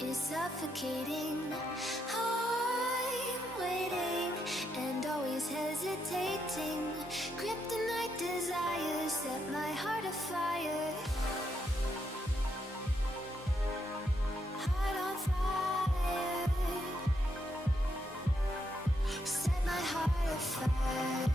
is suffocating. I'm waiting and always hesitating. Kryptonite desires set my heart afire. Heart on fire. Set my heart afire.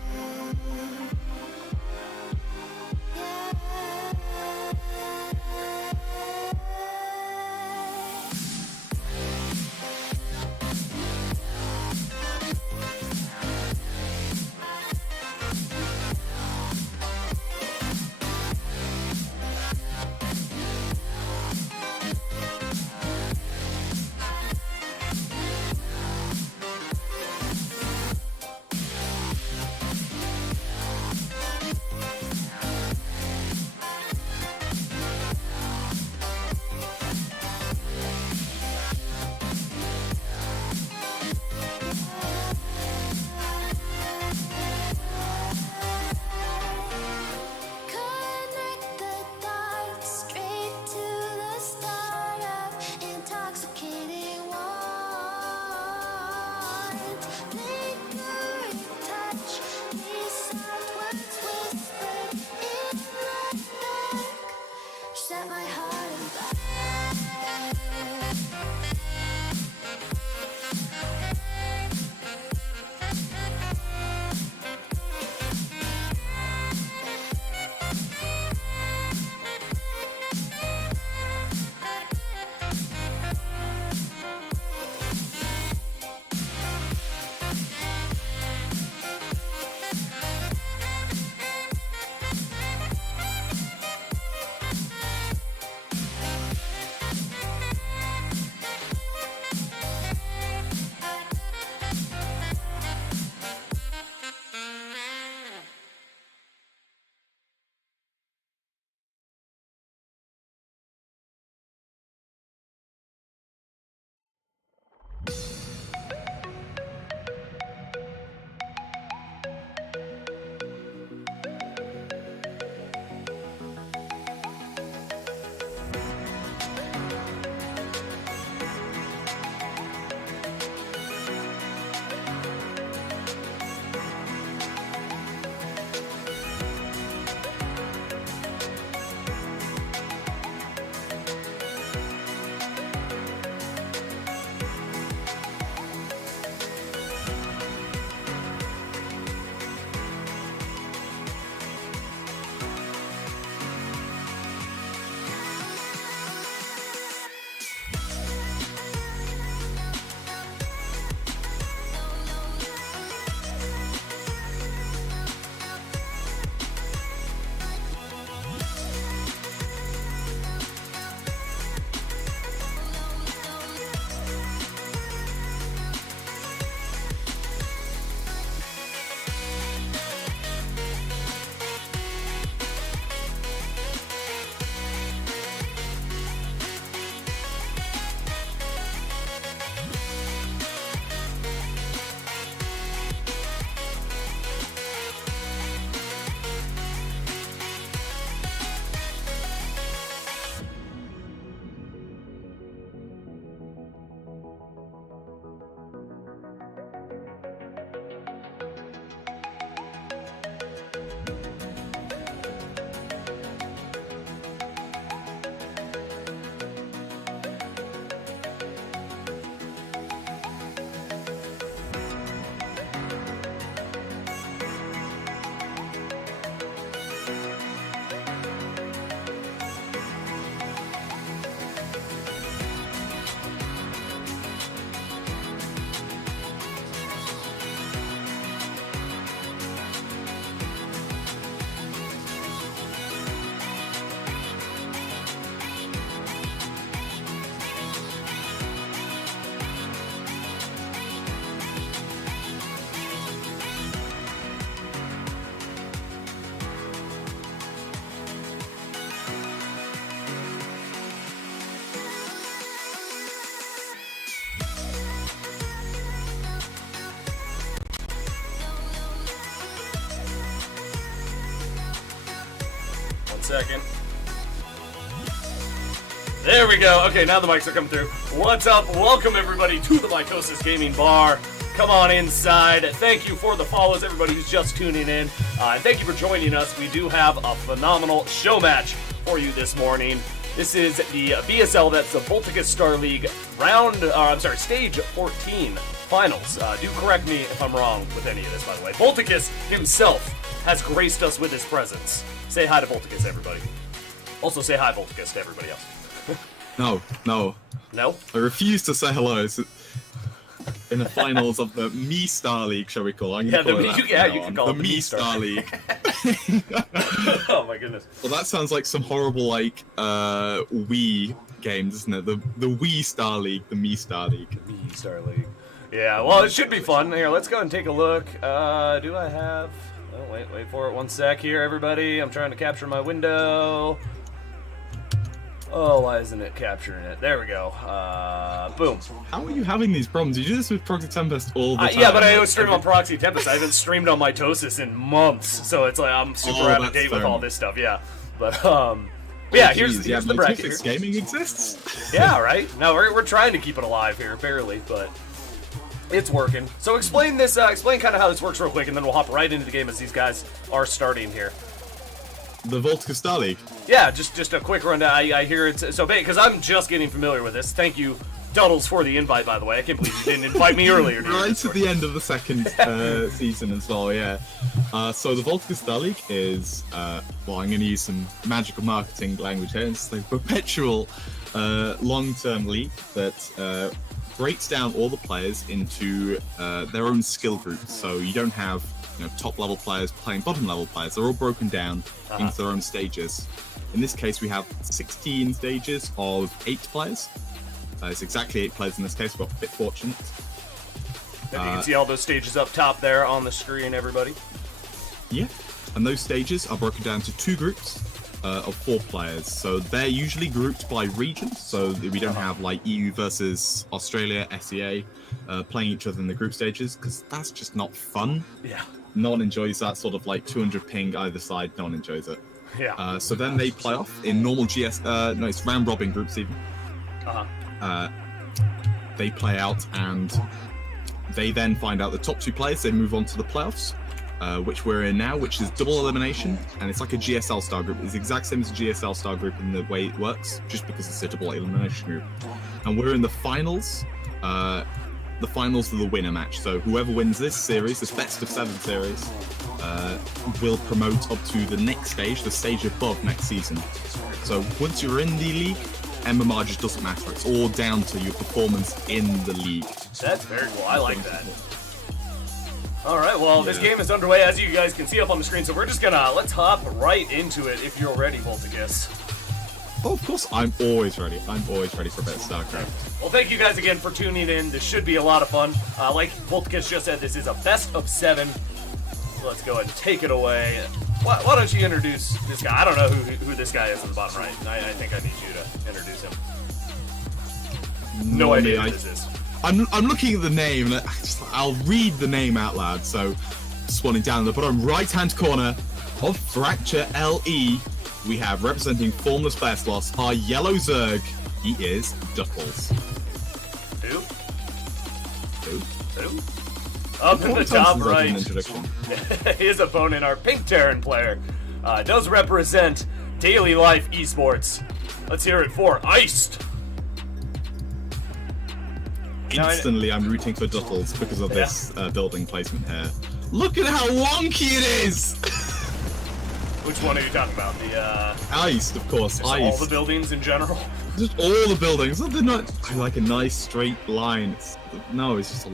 Second. There we go. Okay, now the mics are coming through. What's up? Welcome everybody to the Mycosis Gaming Bar. Come on inside. Thank you for the follows, everybody who's just tuning in. And thank you for joining us. We do have a phenomenal show match for you this morning. This is the VSL, that's the Voltacus Star League stage 14 finals. Do correct me if I'm wrong with any of this, by the way. Voltacus himself has graced us with his presence. Say hi to Voltacus, everybody. Also say hi, Voltacus, to everybody else. No. No? I refuse to say hello. It's in the finals of the Me Star League, shall we call it? You can call it the Me Star League. Oh my goodness. Well, that sounds like some horrible, like, Wii game, doesn't it? The Wii Star League, the Me Star League. Me Star League. Yeah, well, it should be fun. Here, let's go and take a look. Do I have... Oh, wait for it 1 sec here, everybody. I'm trying to capture my window. Oh, why isn't it capturing it? There we go. Boom. How are you having these problems? You do this with Proxy Tempest all the time. Yeah, but I stream on Proxy Tempest. I haven't streamed on Mycosis in months, so it's like I'm super out of date with all this stuff. Yeah, but yeah, here's the bracket. Mycosis Gaming exists. Yeah, right. No, we're trying to keep it alive here, barely, but it's working. So explain this. Explain kind of how this works real quick, and then we'll hop right into the game as these guys are starting here. The Voltacus Star League. Yeah, just a quick rundown. I hear it's so because I'm just getting familiar with this. Thank you, Duttles, for the invite. By the way, I can't believe you didn't invite me earlier. Right at the end of the second season as well. Yeah. So the Voltacus Star League is well, I'm going to use some magical marketing language here. It's like a perpetual, long-term league that breaks down all the players into their own skill groups. So you don't have top-level players playing bottom-level players. They're all broken down into their own stages. In this case, we have 16 stages of 8 players. It's exactly 8 players in this case. We're a bit fortunate. You can see all those stages up top there on the screen, everybody. Yeah, and those stages are broken down to 2 groups of 4 players. So they're usually grouped by region, so we don't have like EU versus Australia, SEA, playing each other in the group stages, because that's just not fun. Yeah. No one enjoys that sort of like 200 ping either side. No one enjoys it. Yeah. So then they play off in normal GS. No, it's round robin groups even. They play out, and they then find out the top 2 players. They move on to the playoffs, which we're in now, which is double elimination, and it's like a GSL star group. It's the exact same as a GSL star group in the way it works, just because it's a double elimination group. And we're in the finals. The finals are the winner match. So whoever wins this series, this best of 7 series, will promote up to the next stage, the stage above next season. So once you're in the league, MMR just doesn't matter. It's all down to your performance in the league. That's very cool. I like that. All right, well, this game is underway, as you guys can see up on the screen. So we're just gonna let's hop right into it. If you're ready, Voltacus. Oh, of course, I'm always ready. I'm always ready for a bit of StarCraft. Well, thank you guys again for tuning in. This should be a lot of fun. Like Voltacus just said, this is a best of 7. So let's go ahead and take it away. Why don't you introduce this guy? I don't know who this guy is in the bottom right. I think I need you to introduce him. No idea who this is. I'm looking at the name. I'll read the name out loud. So, spawning down in the bottom right-hand corner of Fracture LE, we have representing Formless Best Loss, our yellow Zerg. He is Duttles. Who? Up in the top right, his opponent, our Pink Terran player, does represent Daily Life Esports. Let's hear it for Iced. Instantly, I'm rooting for Duttles because of this building placement here. Look at how wonky it is! Which one are you talking about? The Iced, of course. Iced. All the buildings in general? Just all the buildings. They're not like a nice straight line. It's just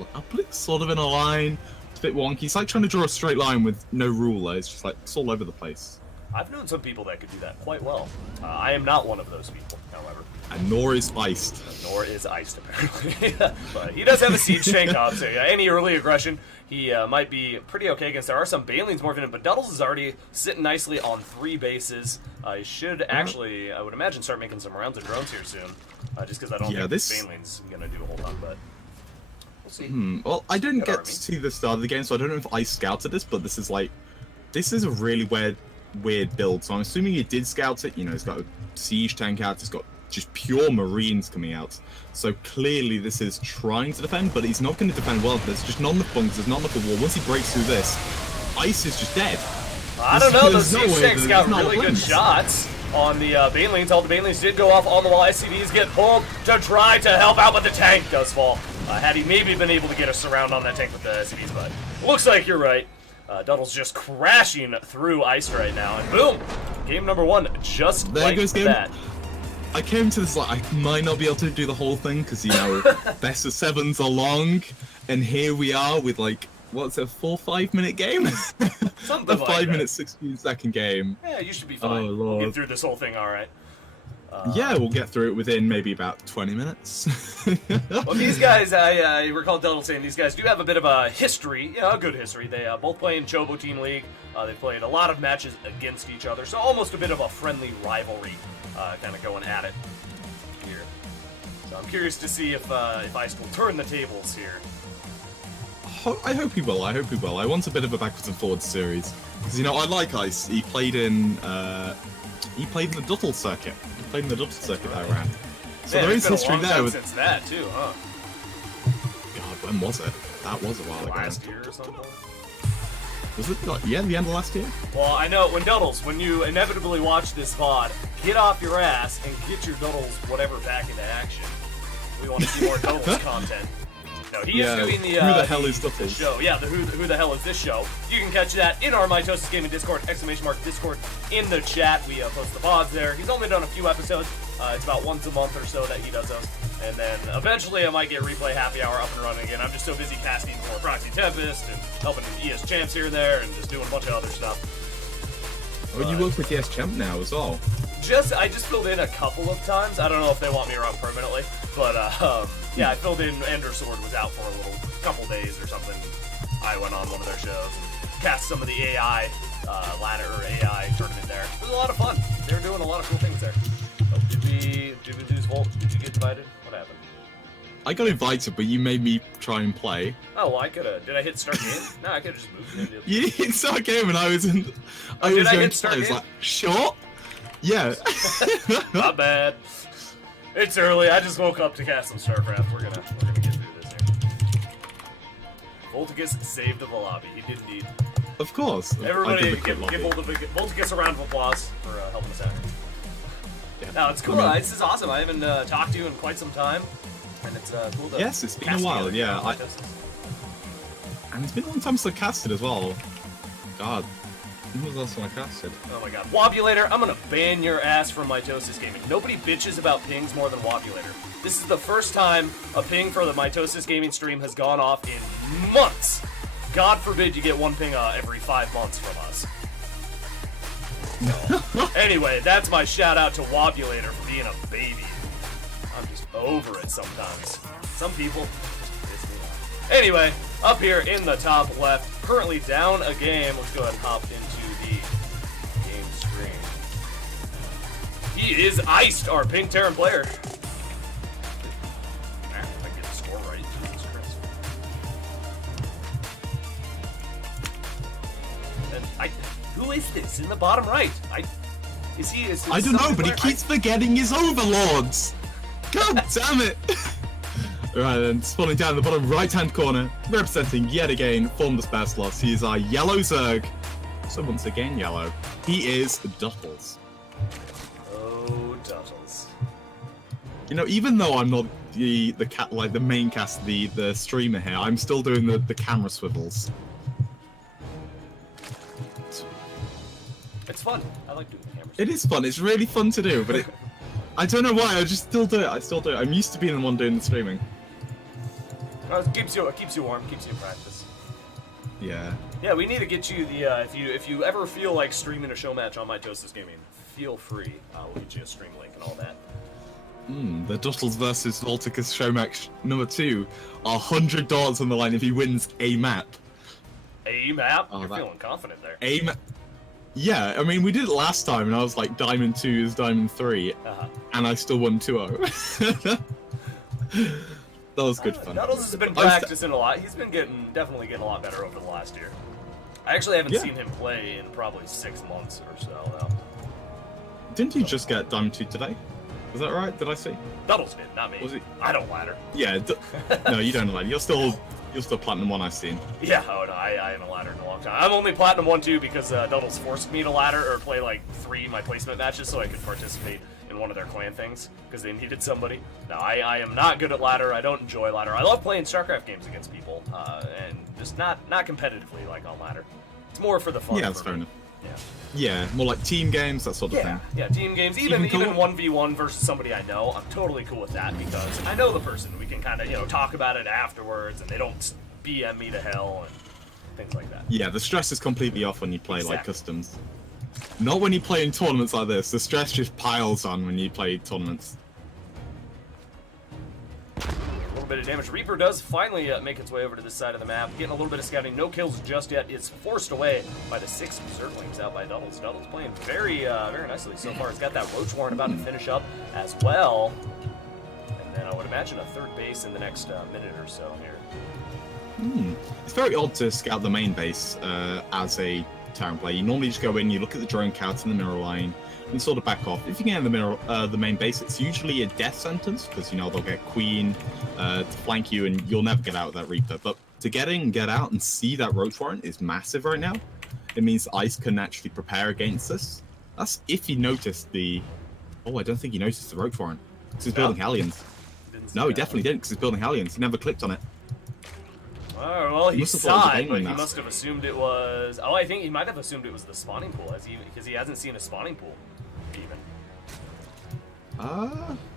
sort of in a line. It's a bit wonky. It's like trying to draw a straight line with no ruler. It's just like it's all over the place. I've known some people that could do that quite well. I am not one of those people, however. And nor is Iced. Nor is Iced, apparently. But he does have a Siege tank up, so any early aggression, he might be pretty okay against. There are some Banelings morphing in, but Duttles is already sitting nicely on 3 bases. He should actually, I would imagine, start making some rounds of drones here soon. Just because I don't think this Baneling's going to do a whole ton, but we'll see. Well, I didn't get to see the start of the game, so I don't know if I scouted this, but this is a really weird build. So I'm assuming he did scout it. You know, it's got a Siege tank out, it's got just pure Marines coming out. So clearly this is trying to defend, but he's not going to defend well. There's just not enough bunkers, there's not enough of wall. Once he breaks through this, Ice is just dead. I don't know, those There's no siege way tanks that got there's not really good links. shots on the Banelings. All the Banelings did go off on the wall. ICVs get pulled to try to help out, but the tank does fall. Had he maybe been able to get a surround on that tank with the ICVs, but looks like you're right. Duttles just crashing through Ice right now, and boom! Game number 1, just There like goes game. that. I came to this like, I might not be able to do the whole thing, because, you know, best of 7s are long, and here we are with, like, what's a 4-5 minute game? Something A like 5 that. minute 16-second game. Yeah, you should be fine. Oh, We'll Lord. get through this whole thing alright. Yeah, we'll get through it within maybe about 20 minutes. Well, these guys, I recall Duttles saying these guys do have a bit of a history, a good history. They both play in Chobo Team League. They've played a lot of matches against each other, so almost a bit of a friendly rivalry kind of going at it here. So I'm curious to see if Ice will turn the tables here. I hope he will. I hope he will. I want a bit of a backwards and forwards series because, you know, I like Ice. He played in the Duttles circuit. He played in the Duttles circuit that I ran. So Man, there it's is been a history long there. time With since that too, huh? God, when was it? That was a while ago. Last year or something. Was it? Like, yeah, the end of last year. Well, I know when you inevitably watch this VOD, get off your ass and get your Duttles whatever back into action. We want to see more Duttles content. No, he is doing the who the hell is the Duttles? show. Yeah, the who the hell is this show? You can catch that in our Mitosis Gaming Discord, !Discord in the chat. We post the VODs there. He's only done a few episodes. It's about once a month or so that he does those. And then eventually I might get Replay Happy Hour up and running again. I'm just so busy casting for Proxy Tempest and helping ES Champs here and there and just doing a bunch of other stuff. Well, you work with ES Champ now as well. I just filled in a couple of times. I don't know if they want me around permanently, but yeah, I filled in. Ender Sword was out for a couple days or something. I went on one of their shows and cast some of the AI ladder or AI tournament there. It was a lot of fun. They were doing a lot of cool things there. Oh, did we lose Volt? Did you get divided? What happened? I got invited, but you made me try and play. Oh, well, I could have. Did I hit start game? No, I could have just moved into You didn't start game, and I was in. I did was I going hit to start play. I was game? like, sure. Yeah. Not bad. It's early. I just woke up to cast some StarCraft. We're gonna get through this here. Voltacus saved the lobby. He did indeed. Of course. Everybody give Voltacus a round of applause for helping us out. Yeah. No, it's cool. I mean- This is awesome. I haven't talked to you in quite some time, and it's cool to. Yes, it's been a cast while, together. yeah, And it's been a long time since I casted as well. God, when was the last time I casted? Oh my god. Wobulator, I'm gonna ban your ass from Mitosis Gaming. Nobody bitches about pings more than Wobulator. This is the first time a ping for the Mitosis Gaming stream has gone off in months. God forbid you get one ping every 5 months from us. So, anyway, that's my shout out to Wobulator for being a baby. I'm just over it sometimes. Some people just piss me off. Anyway, up here in the top left, currently down a game. Let's go ahead and hop into the game screen. He is iced, our pink Terran player. Man, if I get the score right, Jesus Christ. And who is this in the bottom right? Is I don't know, but he keeps forgetting his overlords. God damn it! Right then, spawning down in the bottom right-hand corner, representing yet again Formless Baslos. He is our yellow Zerg. So once again, yellow. He is Duttles. Oh, Duttles. You know, even though I'm not the main cast, the streamer here, I'm still doing the camera swivels. It's fun. I like doing the cameras. It is fun. It's really fun to do, but I don't know why. I just still do it. I still do it. I'm used to being the one doing the streaming. It keeps you warm, keeps you in practice. Yeah. Yeah, we need to get you the if you ever feel like streaming a show match on Mitosis Gaming, feel free. We'll get you a stream link and all that. The Duttles versus Voltacus show match number 2 are $100 on the line if he wins a map. A map? Oh, You're that- feeling confident there. A map. Yeah, I mean, we did it last time, and I was like, Diamond 2 is Diamond 3, and I still won 2-0. That was good fun. Duttles has been practicing a lot. He's been definitely getting a lot better over the last year. I actually haven't seen him play in probably 6 months or so now. Didn't you just get Diamond 2 today? Was that right? Did I see? Duttles did, not me. Was it? I don't ladder. Yeah. No, you don't ladder. You're still Platinum 1, I've seen. Yeah, oh no, I haven't laddered in a long time. I'm only Platinum 1 too because Duttles forced me to ladder or play like 3 my placement matches so I could participate in one of their clan things because they needed somebody. No, I am not good at ladder. I don't enjoy ladder. I love playing StarCraft games against people and just not competitively like on ladder. It's more for the fun. Yeah, that's fair enough. Yeah. Yeah, more like team games, that sort of thing. Yeah, team games. Even cool. 1v1 versus somebody I know, I'm totally cool with that because I know the person. We can kind of, talk about it afterwards and they don't BM me to hell and things like that. Yeah, the stress is completely off when you play like customs. Not when you play in tournaments like this. The stress just piles on when you play tournaments. A little bit of damage. Reaper does finally make its way over to this side of the map. Getting a little bit of scouting. No kills just yet. It's forced away by the 6 Zerglings out by Duttles. Duttles playing very nicely so far. It's got that Roach Warren about to finish up as well. And then I would imagine a 3rd base in the next minute or so here. It's very odd to scout the main base as a Terran player. You normally just go in, you look at the drone counts in the mirror line, and sort of back off. If you get in the main base, it's usually a death sentence because they'll get Queen to flank you, and you'll never get out of that Reaper. But to get in, get out, and see that Roach Warren is massive right now. It means Ice can actually prepare against this. That's if you noticed the. Oh, I don't think he noticed the Roach Warren because he's building Hellions. No, he definitely didn't because he's building Hellions. He never clicked on it. Oh, well, he saw it, but he must have assumed it was... Oh, I think he might have assumed it was the spawning pool, because he hasn't seen a spawning pool, even.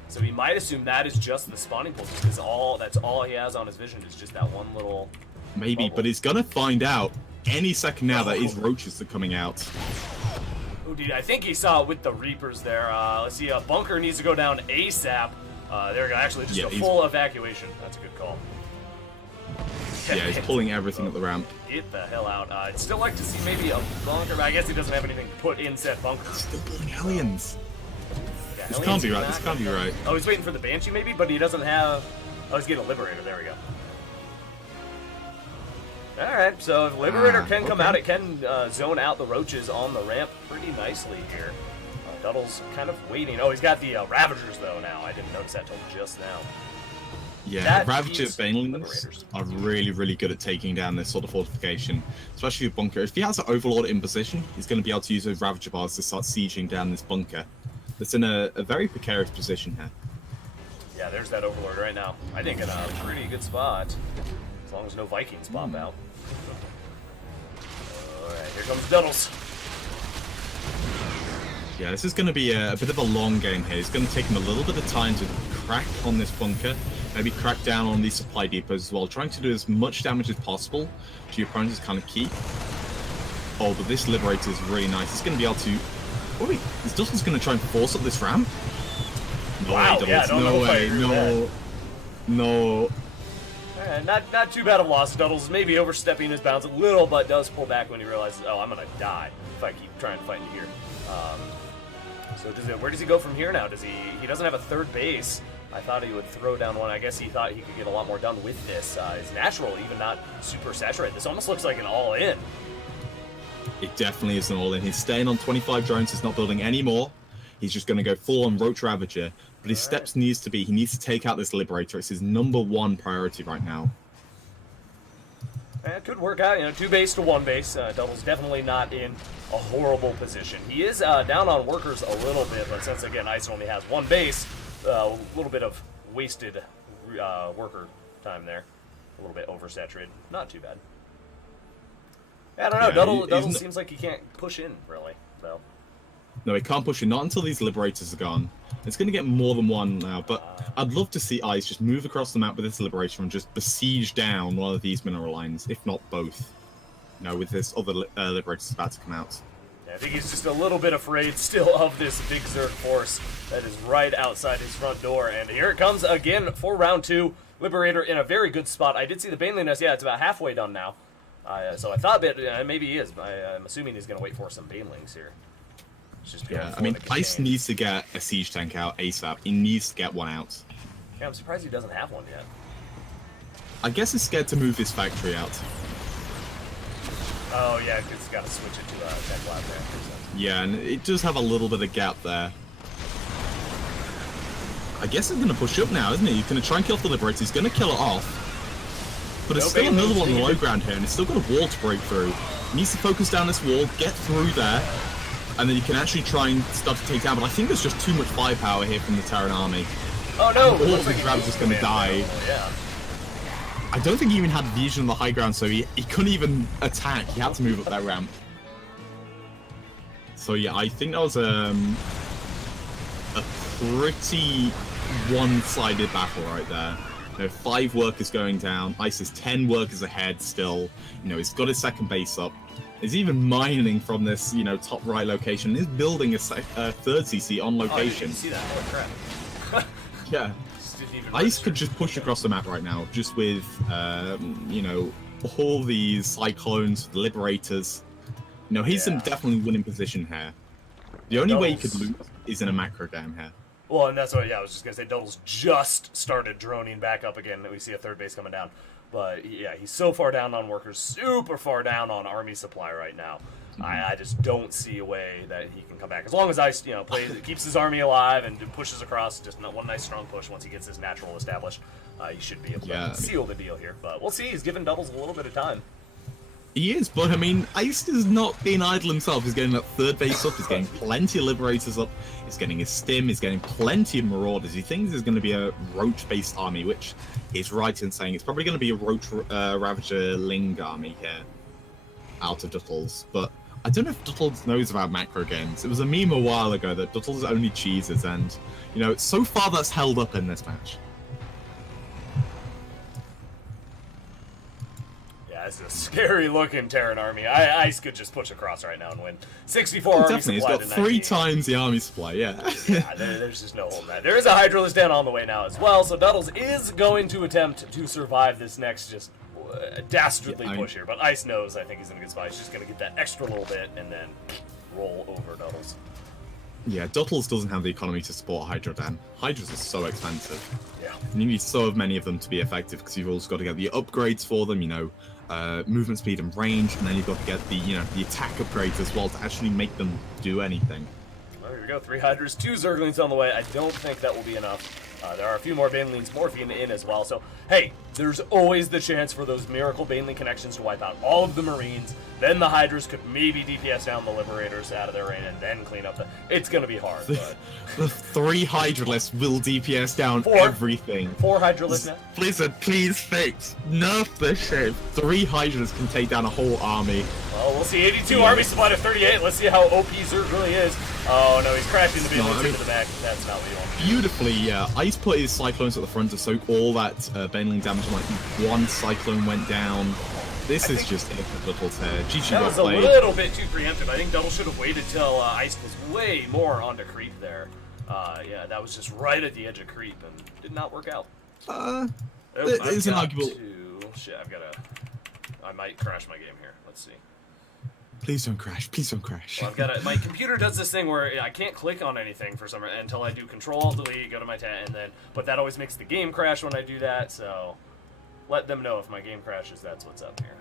So he might assume that is just the spawning pool, because that's all he has on his vision is just that one little... Maybe, bubble. But he's gonna find out any second now that his roaches are coming out. Oh, dude, I think he saw it with the Reapers there. Let's see, Bunker needs to go down ASAP. There we go, actually, just a full evacuation. That's a good call. Yeah, he's pulling everything at the ramp. Get the hell out. I'd still like to see maybe a bunker, but I guess he doesn't have anything to put in said bunker. Still building Hellions. Yeah, this can't be right, this can't be right. Oh, he's waiting for the Banshee maybe, but he doesn't have... Oh, he's getting a Liberator, there we go. Alright, so if Liberator can come out, it can zone out the Roaches on the ramp pretty nicely here. Duttles kind of waiting. Oh, he's got the Ravagers though now. I didn't notice that till just now. Yeah, Ravager Banelings are really, really good at taking down this sort of fortification, especially with Bunker. If he has an Overlord in position, he's going to be able to use those Ravager bars to start sieging down this bunker. That's in a very precarious position here. Yeah, there's that Overlord right now. I think in a pretty good spot, as long as no Vikings pop out. Alright, here comes Duttles. Yeah, this is going to be a bit of a long game here. It's going to take him a little bit of time to crack on this bunker, maybe crack down on these supply depots as well, trying to do as much damage as possible to your opponent's kind of key. Oh, but this Liberator is really nice. It's going to be able to... Oh wait, is Duttles going to try and force up this ramp? No wow, way, yeah, no way, no. Not too bad of loss. Duttles maybe overstepping his bounds a little, but does pull back when he realizes, oh, I'm going to die if I keep trying to fight in here. So where does he go from here now? He doesn't have a 3rd base. I thought he would throw down one. I guess he thought he could get a lot more done with this. His natural, even not super saturated. This almost looks like an all-in. It definitely is an all-in. He's staying on 25 drones. He's not building any more. He's just going to go full on Roach Ravager. But his steps he needs to take out this Liberator. It's his #1 priority right now. It could work out, 2 base to 1 base. Duttles definitely not in a horrible position. He is down on workers a little bit, but since, again, Ice only has 1 base, a little bit of wasted worker time there. A little bit oversaturated. Not too bad. I don't know, Duttles seems like he can't push in, really, though. No, he can't push in, not until these Liberators are gone. It's going to get more than one now, but I'd love to see Ice just move across the map with this Liberator and just besiege down one of these mineral lines, if not both. With this other Liberators about to come out. Yeah, I think he's just a little bit afraid still of this big Zerg force that is right outside his front door. And here it comes again for round 2. Liberator in a very good spot. I did see the Baneling Nest. Yeah, it's about halfway done now. So I thought that maybe he is. I'm assuming he's going to wait for some Banelings here. Yeah, I mean, Ice needs to get a siege tank out ASAP. He needs to get one out. Yeah, I'm surprised he doesn't have one yet. I guess he's scared to move his factory out. Oh, yeah, he's got to switch it to a tech lab there. Yeah, and it does have a little bit of gap there. I guess he's going to push up now, isn't he? He's going to try and kill off the Liberator. He's going to kill it off. But it's still another one on the low ground here, and it's still got a wall to break through. He needs to focus down this wall, get through there, and then you can actually try and start to take down. But I think there's just too much firepower here from the Terran army. Oh no! All of his grabs just going to die. Yeah. I don't think he even had vision on the high ground, so he couldn't even attack. He had to move up that ramp. So yeah, I think that was a pretty one-sided battle right there. You know, 5 workers going down. Ice is 10 workers ahead still. You know, he's got his second base up. He's even mining from this, you know, top right location. He's building a third CC on location. Oh, you see that? Oh crap. Yeah. Ice could just push across the map right now, just with, you know, all these Cyclones, the Liberators. You know, he's in definitely winning position here. The only way he could lose is in a macro game here. Well, and that's what, I was just going to say, Duttles just started droning back up again. We see a third base coming down. But, yeah, he's so far down on workers, super far down on army supply right now. I just don't see a way that he can come back. As long as Ice, you know, keeps his army alive and pushes across, just one nice strong push once he gets his natural established, he should be able to seal the deal here. But we'll see. He's giving Duttles a little bit of time. He is, but I mean, Ice is not being idle himself. He's getting that third base up, he's getting plenty of Liberators up, he's getting his Stim, he's getting plenty of Marauders. He thinks there's going to be a Roach-based army, which is right in saying it's probably going to be a Roach Ravager Ling army here out of Duttles. But I don't know if Duttles knows about macro games. It was a meme a while ago that Duttles only cheeses, and, you know, so far that's held up in this match. It's a scary-looking Terran army. Ice could just push across right now and win. 64 army definitely. supply. He's got 3 times the army supply, yeah. Yeah, there's just no holding that. There is a Hydralisk down on the way now as well, so Duttles is going to attempt to survive this next just dastardly push here. But Ice knows, I think he's in a good spot. He's just going to get that extra little bit and then roll over Duttles. Yeah, Duttles doesn't have the economy to support Hydra Dan. Hydras are so expensive. Yeah. And you need so many of them to be effective because you've also got to get the upgrades for them, you know, movement speed and range, and then you've got to get the, you know, the attack upgrades as well to actually make them do anything. Well, here we go. 3 Hydras, 2 Zerglings on the way. I don't think that will be enough. There are a few more Banelings morphine in as well. So, hey, there's always the chance for those miracle Baneling connections to wipe out all of the Marines. Then the Hydras could maybe DPS down the Liberators out of their reign and then clean up the... It's going to be hard, but... The 3 Hydralisks will DPS down everything. 4 Hydralisks now? Blizzard, please fix. Nerf this shit. 3 Hydralisks can take down a whole army. Well, we'll see. 82 army supply to 38. Let's see how OP Zerg really is. Oh, no, he's crashing the Banelings into the back. That's not what you want. Beautifully, yeah. Ice put his Cyclones at the front to soak all that Baneling damage. Like, 1 Cyclone went down. This is just it for Duttles here. GG that was a little bit too preemptive. I think Duttles should have waited till Ice was way more onto creep there. Yeah, that was just right at the edge of creep and did not work out. It's an arguable... Shit, I might crash my game here. Let's see. Please don't crash. Please don't crash. Well, I've got my computer does this thing where I can't click on anything for some reason until I do Control-Delete, go to my tab, and then... But that always makes the game crash when I do that, so... Let them know if my game crashes, that's what's up here.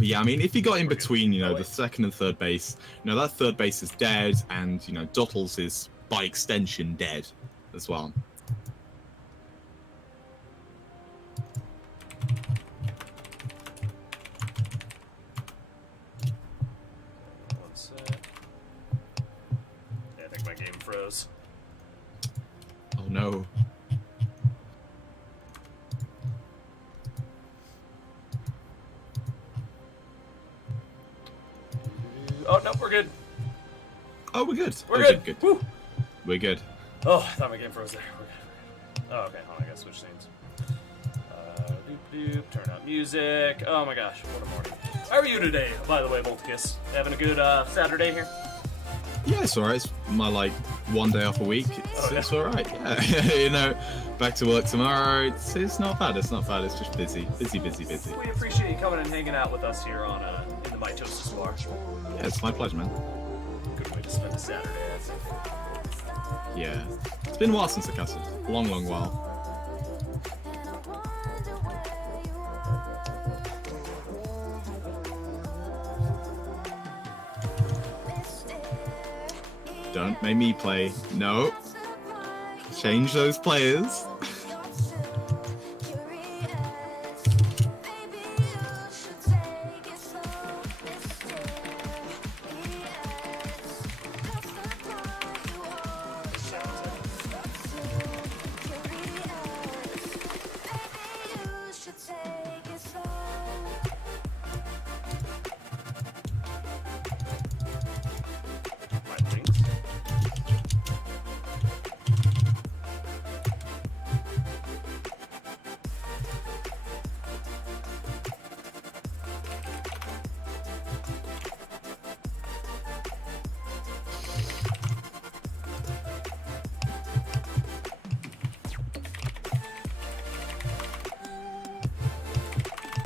Yeah, I mean, if you got in between, you know, the second and third base, you know, that third base is dead, and, you know, Duttles is, by extension, dead as well. One sec. Yeah, I think my game froze. Oh, no. Oh, no, we're good. Oh, we're good. We're good. Woo. We're good. Oh, I thought my game froze there. We're good. Oh, okay. Hold on, I gotta switch scenes. Doop. Turn up music. Oh my gosh, what a morning. How are you today, by the way, Voltacus? Having a good Saturday here? Yeah, it's alright. It's my, like, 1 day off a week. It's alright. Yeah. You know, back to work tomorrow. It's not bad. It's not bad. It's just busy. Busy. We appreciate you coming and hanging out with us here on in the Mitosis Bar. Yeah, it's my pleasure, man. Good way to spend a Saturday, I think. Yeah. It's been a while since I casted. A long while. Don't make me play. No. Change those players.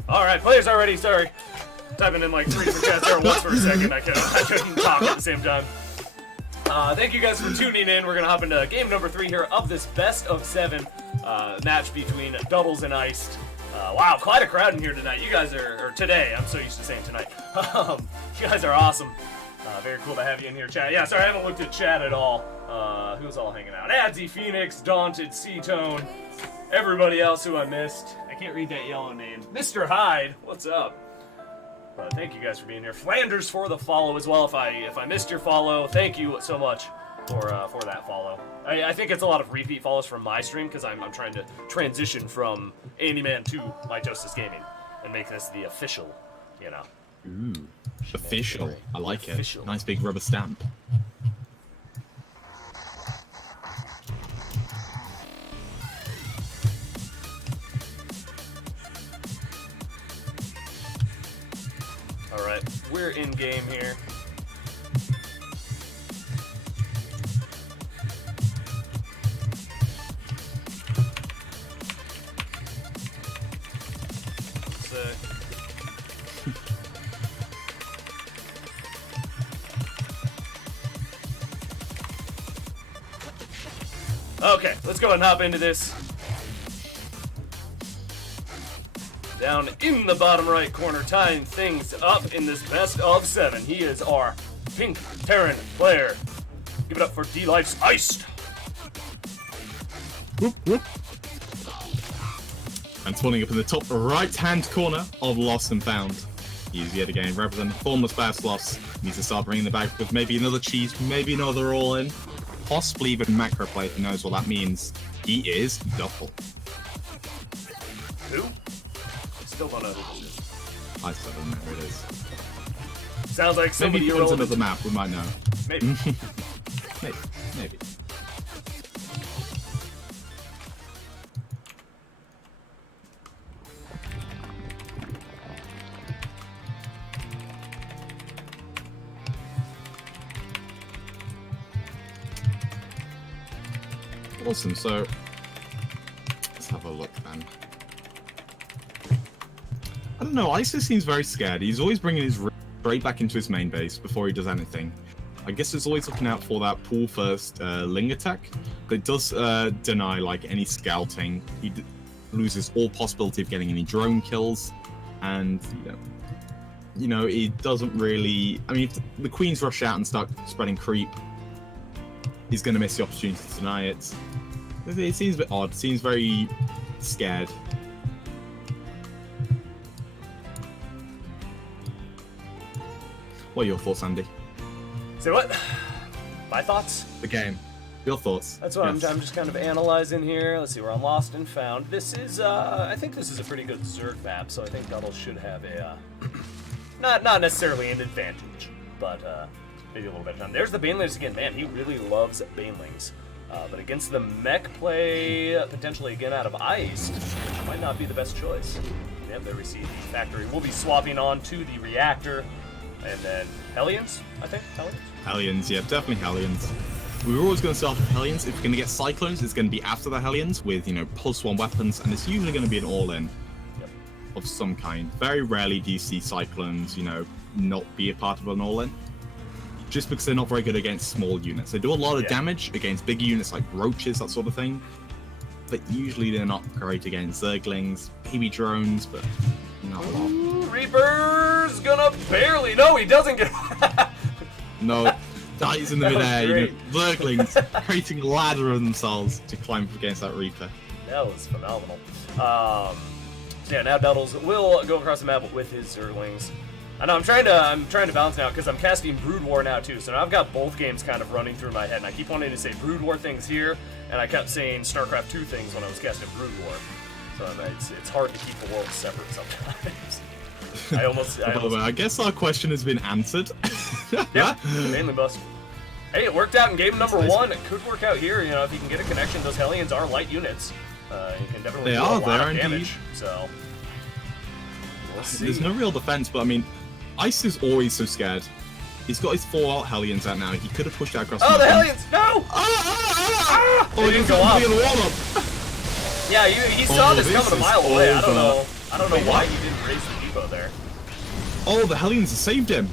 Alright, players are ready, sorry. Typing in like 3 for chats there once for a second. I couldn't talk at the same time. Thank you guys for tuning in. We're gonna hop into game number 3 here of this best of 7 match between Duttles and Iced. Wow, quite a crowd in here tonight. You guys are, or today, I'm so used to saying tonight. You guys are awesome. Very cool to have you in here, chat. Yeah, sorry, I haven't looked at chat at all. Who's all hanging out? Adsy Phoenix, Daunted, C-Tone, everybody else who I missed. I can't read that yellow name. Mr. Hyde, what's up? Thank you guys for being here. Flanders for the follow as well. If I missed your follow, thank you so much for that follow. I think it's a lot of repeat follows from my stream because I'm trying to transition from Andyman to Mitosis Gaming and make this the official, you know. Ooh, official. I like official. It. Nice big rubber stamp. Alright, we're in game here. Okay, let's go and hop into this. Down in the bottom right corner, tying things up in this best of 7. He is our pink Terran player. Give it up for D-Life's Iced. Whoop, whoop. And spawning up in the top right-hand corner of Lost and Found. He's yet again representing formless Bass Lost. Needs to start bringing the back with maybe another cheese, maybe another all-in. Possibly even macro play if he knows what that means. He is Duffel. Who? Still don't know who this is. I still don't know who it is. Sounds like somebody maybe you're if another map, we might know. Maybe. Maybe. Awesome, so let's have a look then. I don't know, Isis seems very scared. He's always bringing his straight back into his main base before he does anything. I guess he's always looking out for that pull first Ling attack, but it does deny like any scouting. He loses all possibility of getting any drone kills, and you know, he doesn't really. I mean, if the queens rush out and start spreading creep, he's going to miss the opportunity to deny it. It seems a bit odd. It seems very scared. What are your thoughts, Andy? Say what? My thoughts? The game. Your thoughts. That's what yes. I'm just kind of analyzing here. Let's see, we're on Lost and Found. This is, I think this is a pretty good Zerg map, so I think Duttles should have a, not necessarily an advantage, but maybe a little better time. There's the Banelings again. Man, he really loves Banelings. But against the mech play, potentially again out of Ice, might not be the best choice. Yep, there we see the factory. We'll be swapping on to the reactor. And then Hellions, I think? Hellions, yeah, definitely Hellions. We were always going to start with Hellions. If we're going to get Cyclones, it's going to be after the Hellions with, you know, +1 weapons, and it's usually going to be an all-in of some kind. Very rarely do you see Cyclones, you know, not be a part of an all-in. Just because they're not very good against small units. They do a lot of damage against bigger units like roaches, that sort of thing. But usually they're not great against Zerglings, baby drones, but not a lot. Reaper's gonna barely. No, he doesn't get. No, dies in the midair. great. Zerglings creating a ladder of themselves to climb up against that Reaper. That was phenomenal. So yeah, now Duttles will go across the map with his Zerglings. I know I'm trying to balance now because I'm casting Brood War now too. So now I've got both games kind of running through my head, and I keep wanting to say Brood War things here, and I kept saying StarCraft 2 things when I was casting Brood War. So it's hard to keep the worlds separate sometimes. I guess our question has been answered. Yeah, mainly bust. Hey, it worked out in game number 1. It could work out here. You know, if you can get a connection, those Hellions are light units. You can definitely do a lot of damage. So we'll see. There's no real defense, but I mean, Ice is always so scared. He's got his 4 alt Hellions out now. He could have pushed out across. Oh, the Hellions! No! Oh, They didn't go off. The wall up. Yeah, he saw this coming a mile away. I don't know Wait, why what? he didn't raise the depot there. Oh, the Hellions have saved him.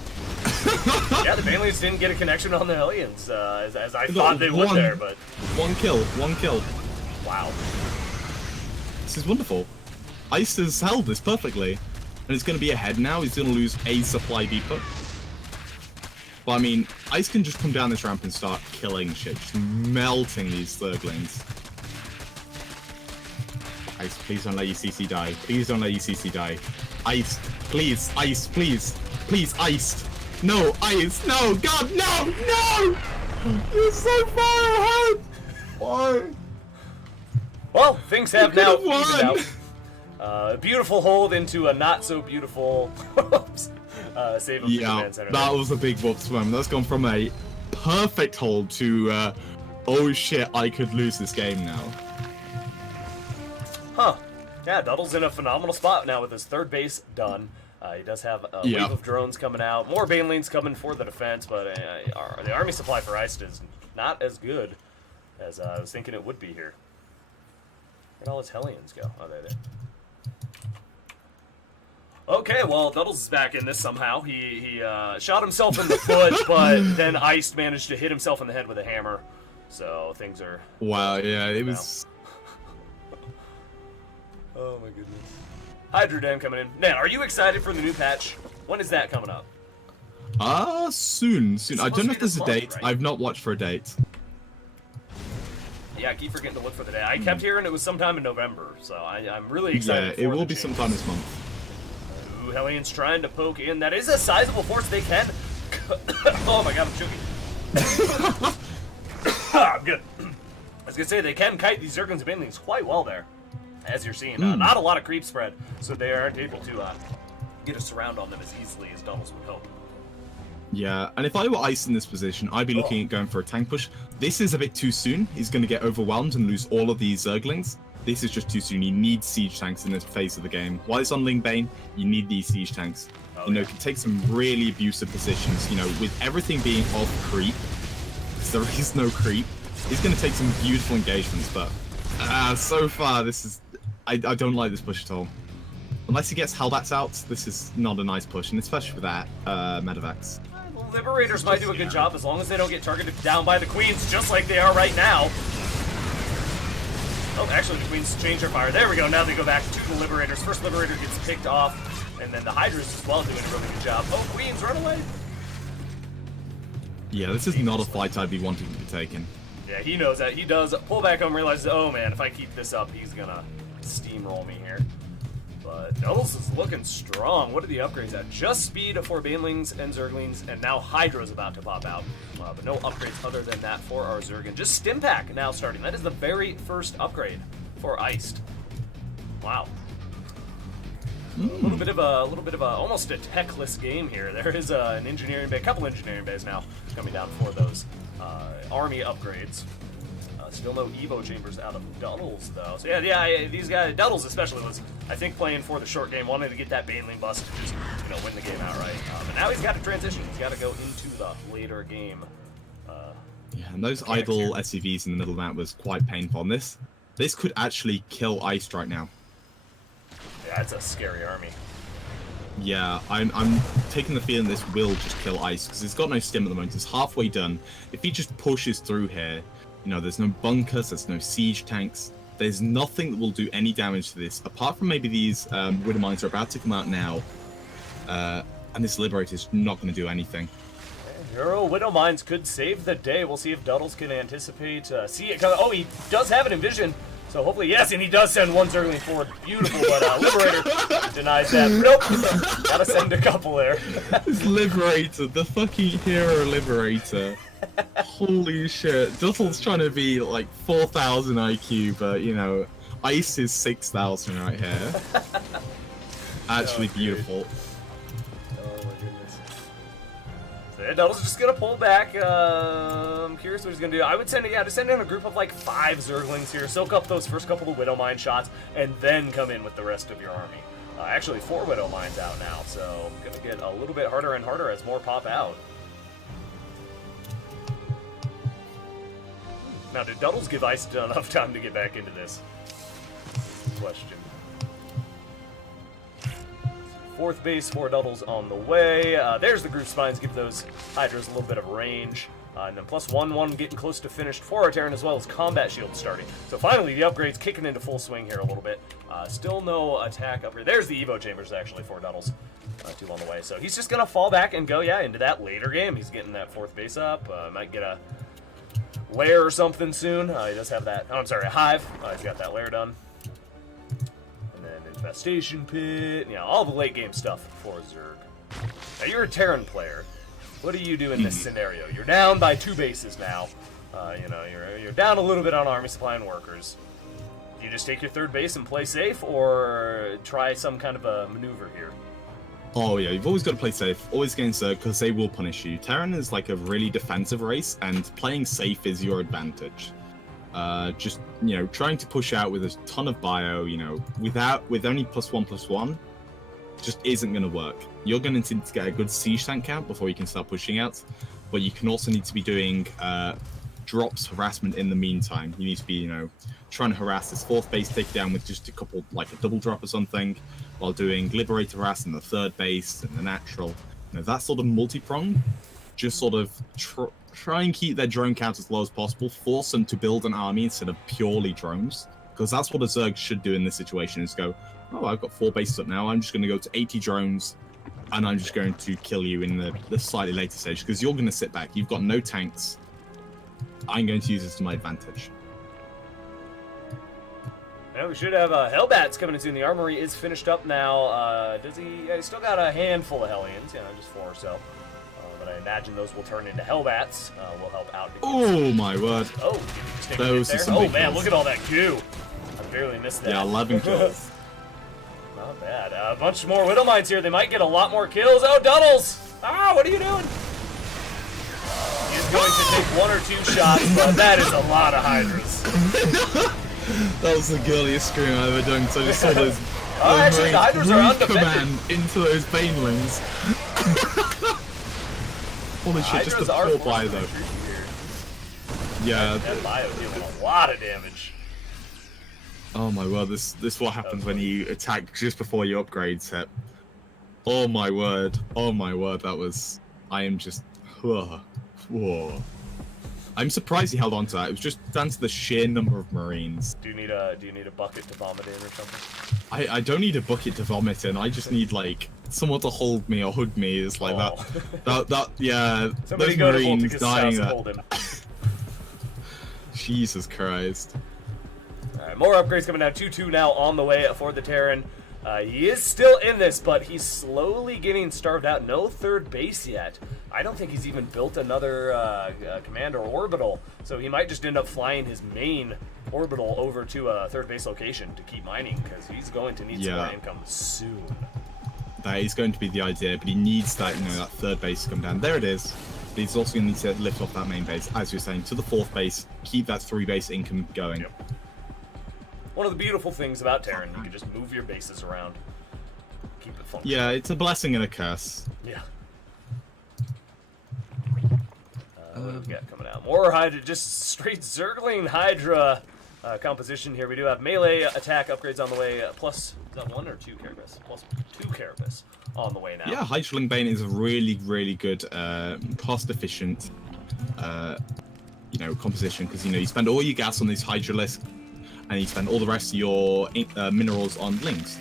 Yeah, the Banelings didn't get a connection on the Hellions, as I thought they would there, but... One kill. Wow. This is wonderful. Ice has held this perfectly. And it's going to be ahead now. He's going to lose a supply depot. But I mean, Ice can just come down this ramp and start killing shit. Just melting these Zerglings. Ice, please don't let your CC die. Please don't let your CC die. Ice, please. Ice, please. Please, Ice. No, Ice. No, God, no, no! You're so far ahead! Why? Well, things have now could've won. evened out. A beautiful hold into a not so beautiful save of the command center. That was a big whoops for him. That's gone from a perfect hold to, oh shit, I could lose this game now. Huh. Yeah, Duttles in a phenomenal spot now with his third base done. He does have a wave of drones coming out. More Banelings coming for the defense, but the army supply for Iced is not as good as I was thinking it would be here. Where'd all his Hellions go? Oh, there they are. Okay, well, Duttles is back in this somehow. He shot himself in the foot, but then Iced managed to hit himself in the head with a hammer. So things are... Wow, yeah, it was... Oh my goodness. Hydro Dan coming in. Man, are you excited for the new patch? When is that coming up? Soon. I don't know if there's a month, date. right? I've not watched for a date. Yeah, I keep forgetting to look for the day. I kept hearing it was sometime in November, so I'm really excited for Yeah, it will the be changes. sometime this month. Ooh, Hellions trying to poke in. That is a sizable force. They can... Oh my god, I'm choking. I'm good. I was going to say, they can kite these Zerglings and Banelings quite well there, as you're seeing. Not a lot of creep spread, so they aren't able to get a surround on them as easily as Duttles would hope. Yeah, and if I were Ice in this position, I'd be looking at going for a tank push. This is a bit too soon. He's going to get overwhelmed and lose all of these Zerglings. This is just too soon. You need siege tanks in this phase of the game. While it's on Ling Bane, you need these siege tanks. You know, can take some really abusive positions. You know, with everything being off creep, because there is no creep, he's going to take some beautiful engagements. But so far, this is... I don't like this push at all. Unless he gets Hellbats out, this is not a nice push, and especially with that Medivacs. Liberators might do a good job as long as they don't get targeted down by the Queens, just like they are right now. Oh, actually, the Queens change their fire. There we go. Now they go back to the Liberators. First Liberator gets picked off, and then the Hydras as well doing a really good job. Oh, Queens, run away! Yeah, this is not a fight I'd be wanting to be taken. Yeah, he knows that. He does pull back home, realizes, oh man, if I keep this up, he's gonna steamroll me here. But Duttles is looking strong. What are the upgrades at? Just speed for Banelings and Zerglings, and now Hydra's about to pop out. But no upgrades other than that for our Zerg. Just Stim Pack now starting. That is the very first upgrade for Iced. Wow. A little bit of a almost a techless game here. There is an engineering bay, a couple engineering bays now coming down for those army upgrades. Still no Evo chambers out of Duttles though. So yeah, these guys, Duttles especially, was I think playing for the short game, wanting to get that Baneling bust to just win the game outright. But now he's got to transition. He's got to go into the later game. Yeah, and those idle SCVs in the middle of that was quite painful. And this could actually kill Iced right now. Yeah, it's a scary army. Yeah, I'm taking the feeling this will just kill Ice because it's got no stim at the moment. It's halfway done. If he just pushes through here, there's no bunkers, there's no siege tanks. There's nothing that will do any damage to this, apart from maybe these Widow Mines are about to come out now. And this Liberator is not going to do anything. Hero Widow Mines could save the day. We'll see if Duttles can anticipate. See it coming. Oh, he does have it in vision. So hopefully, yes, and he does send one Zergling forward. Beautiful, but Liberator denies that. Nope. Gotta send a couple there. It's Liberator, the fucking hero Liberator. Holy shit. Duttles trying to be like 4,000 IQ, but you know, Ice is 6,000 right here. Actually beautiful. Duttles just gonna pull back. I'm curious what he's gonna do. I would send to send in a group of like 5 Zerglings here, soak up those first couple of Widow Mine shots, and then come in with the rest of your army. Actually, 4 Widow Mines out now, so gonna get a little bit harder and harder as more pop out. Now, did Duttles give Ice enough time to get back into this? Question. 4th base for Duttles on the way. There's the group spines, give those Hydras a little bit of range. And then +1/1 getting close to finished for our Terran, as well as combat shield starting. So finally, the upgrade's kicking into full swing here a little bit. Still no attack upgrade. There's the Evo Chambers, actually, for Duttles. 2 on the way. So he's just going to fall back and go, into that later game. He's getting that 4th base up. Might get a lair or something soon. He does have that. Oh, I'm sorry, a hive. He's got that lair done. Infestation pit, all the late game stuff for Zerg. Now you're a Terran player. What do you do in this scenario? You're down by 2 bases now. You're down a little bit on army supply and workers. Do you just take your 3rd base and play safe, or try some kind of a maneuver here? Oh yeah, you've always got to play safe, always against Zerg, because they will punish you. Terran is like a really defensive race, and playing safe is your advantage. Just, trying to push out with a ton of bio, with only +1/+1, just isn't going to work. You're going to need to get a good siege tank count before you can start pushing out, but you can also need to be doing drops, harassment in the meantime. You need to be, trying to harass this 4th base, take it down with just a couple, like a double drop or something, while doing Liberator harass in the 3rd base and the natural. That sort of multi-prong, just sort of try and keep their drone count as low as possible, force them to build an army instead of purely drones, because that's what a Zerg should do in this situation, is go, oh, I've got 4 bases up now, I'm just going to go to 80 drones, and I'm just going to kill you in the slightly later stage, because you're going to sit back, you've got no tanks, I'm going to use this to my advantage. Well, we should have Hellbats coming in soon. The armory is finished up now. Does he? Yeah, he's still got a handful of Hellions, just 4 or so. But I imagine those will turn into Hellbats. Will help out. Oh my word! Oh, those are some oh big man, kills. Look at all that goo! I barely missed that. Yeah, 11 kills. Not bad. A bunch more Widow Mines here. They might get a lot more kills. Oh, Duttles! Ah, what are you doing? He's going to take 1 or 2 shots, but that is a lot of Hydras. That was the girliest scream I've ever done. So I just saw those. Actually, the Hydras are undefended. Command into those Banelings. Holy shit! Just the poor bio though. Yeah. That bio dealing a lot of damage. Oh my word! This is what happens when you attack just before your upgrade set. Oh my word! Oh my word! That was. I am just. Whoa. I'm surprised he held on to that. It was just down to the sheer number of Marines. Do you need a bucket to vomit in or something? I don't need a bucket to vomit in. I just need like someone to hold me or hug me. It's like that. Yeah. Somebody those go Marines to Voltacus' dying. house and hold him. Jesus Christ. All right, more upgrades coming down. 2-2 now on the way for the Terran. He is still in this, but he's slowly getting starved out. No 3rd base yet. I don't think he's even built another commander orbital, so he might just end up flying his main orbital over to a 3rd base location to keep mining, because he's going to need some more income soon. That is going to be the idea, but he needs that, that 3rd base to come down. There it is. But he's also going to need to lift off that main base, as you're saying, to the 4th base, keep that 3 base income going. Yep. One of the beautiful things about Terran, you can just move your bases around, keep it fun. Yeah, it's a blessing and a curse. Yeah. What do we got coming out? More Hydra, just straight Zergling Hydra composition here. We do have melee attack upgrades on the way. Plus, is that 1 or 2 Carapace? Plus 2 Carapace on the way now. Yeah, Hydraling Bane is a really, really good, cost-efficient, composition, because you spend all your gas on these Hydralisks, and you spend all the rest of your minerals on links.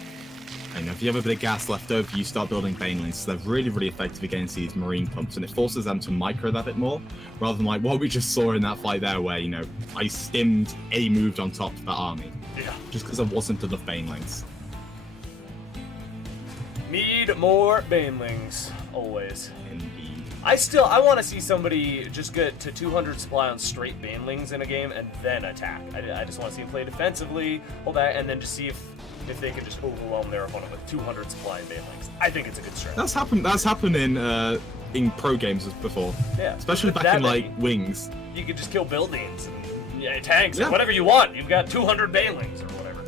And if you have a bit of gas left over, you start building banelings. So they're really, really effective against these marine pumps, and it forces them to micro that bit more, rather than like what we just saw in that fight there, where I stimmed A moved on top of that army, just because there wasn't enough banelings. Need more banelings, always. Indeed. I want to see somebody just get to 200 supply on straight banelings in a game and then attack. I just want to see them play defensively, hold that, and then just see if they can just overwhelm their opponent with 200 supply and banelings. I think it's a good strategy. That's happened in pro games before. Yeah. Especially back in like Wings. You could just kill buildings and tanks and whatever you want. You've got 200 banelings or whatever.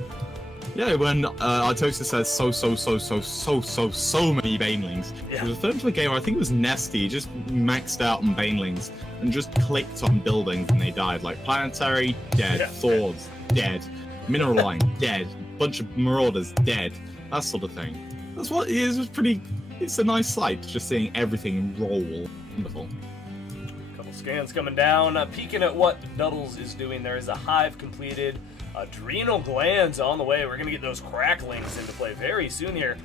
Yeah, when Artosis says so many banelings. Yeah. There was a third to the game where I think it was Nesty, just maxed out on banelings and just clicked on buildings and they died. Like Planetary, dead. Thor's, dead. Mineral Line, dead. Bunch of Marauders, dead. That sort of thing. That's what it is. It's a nice sight, just seeing everything roll. Wonderful. Couple scans coming down, peeking at what Duttles is doing. There is a hive completed. Adrenal glands on the way. We're going to get those cracklings into play very soon here.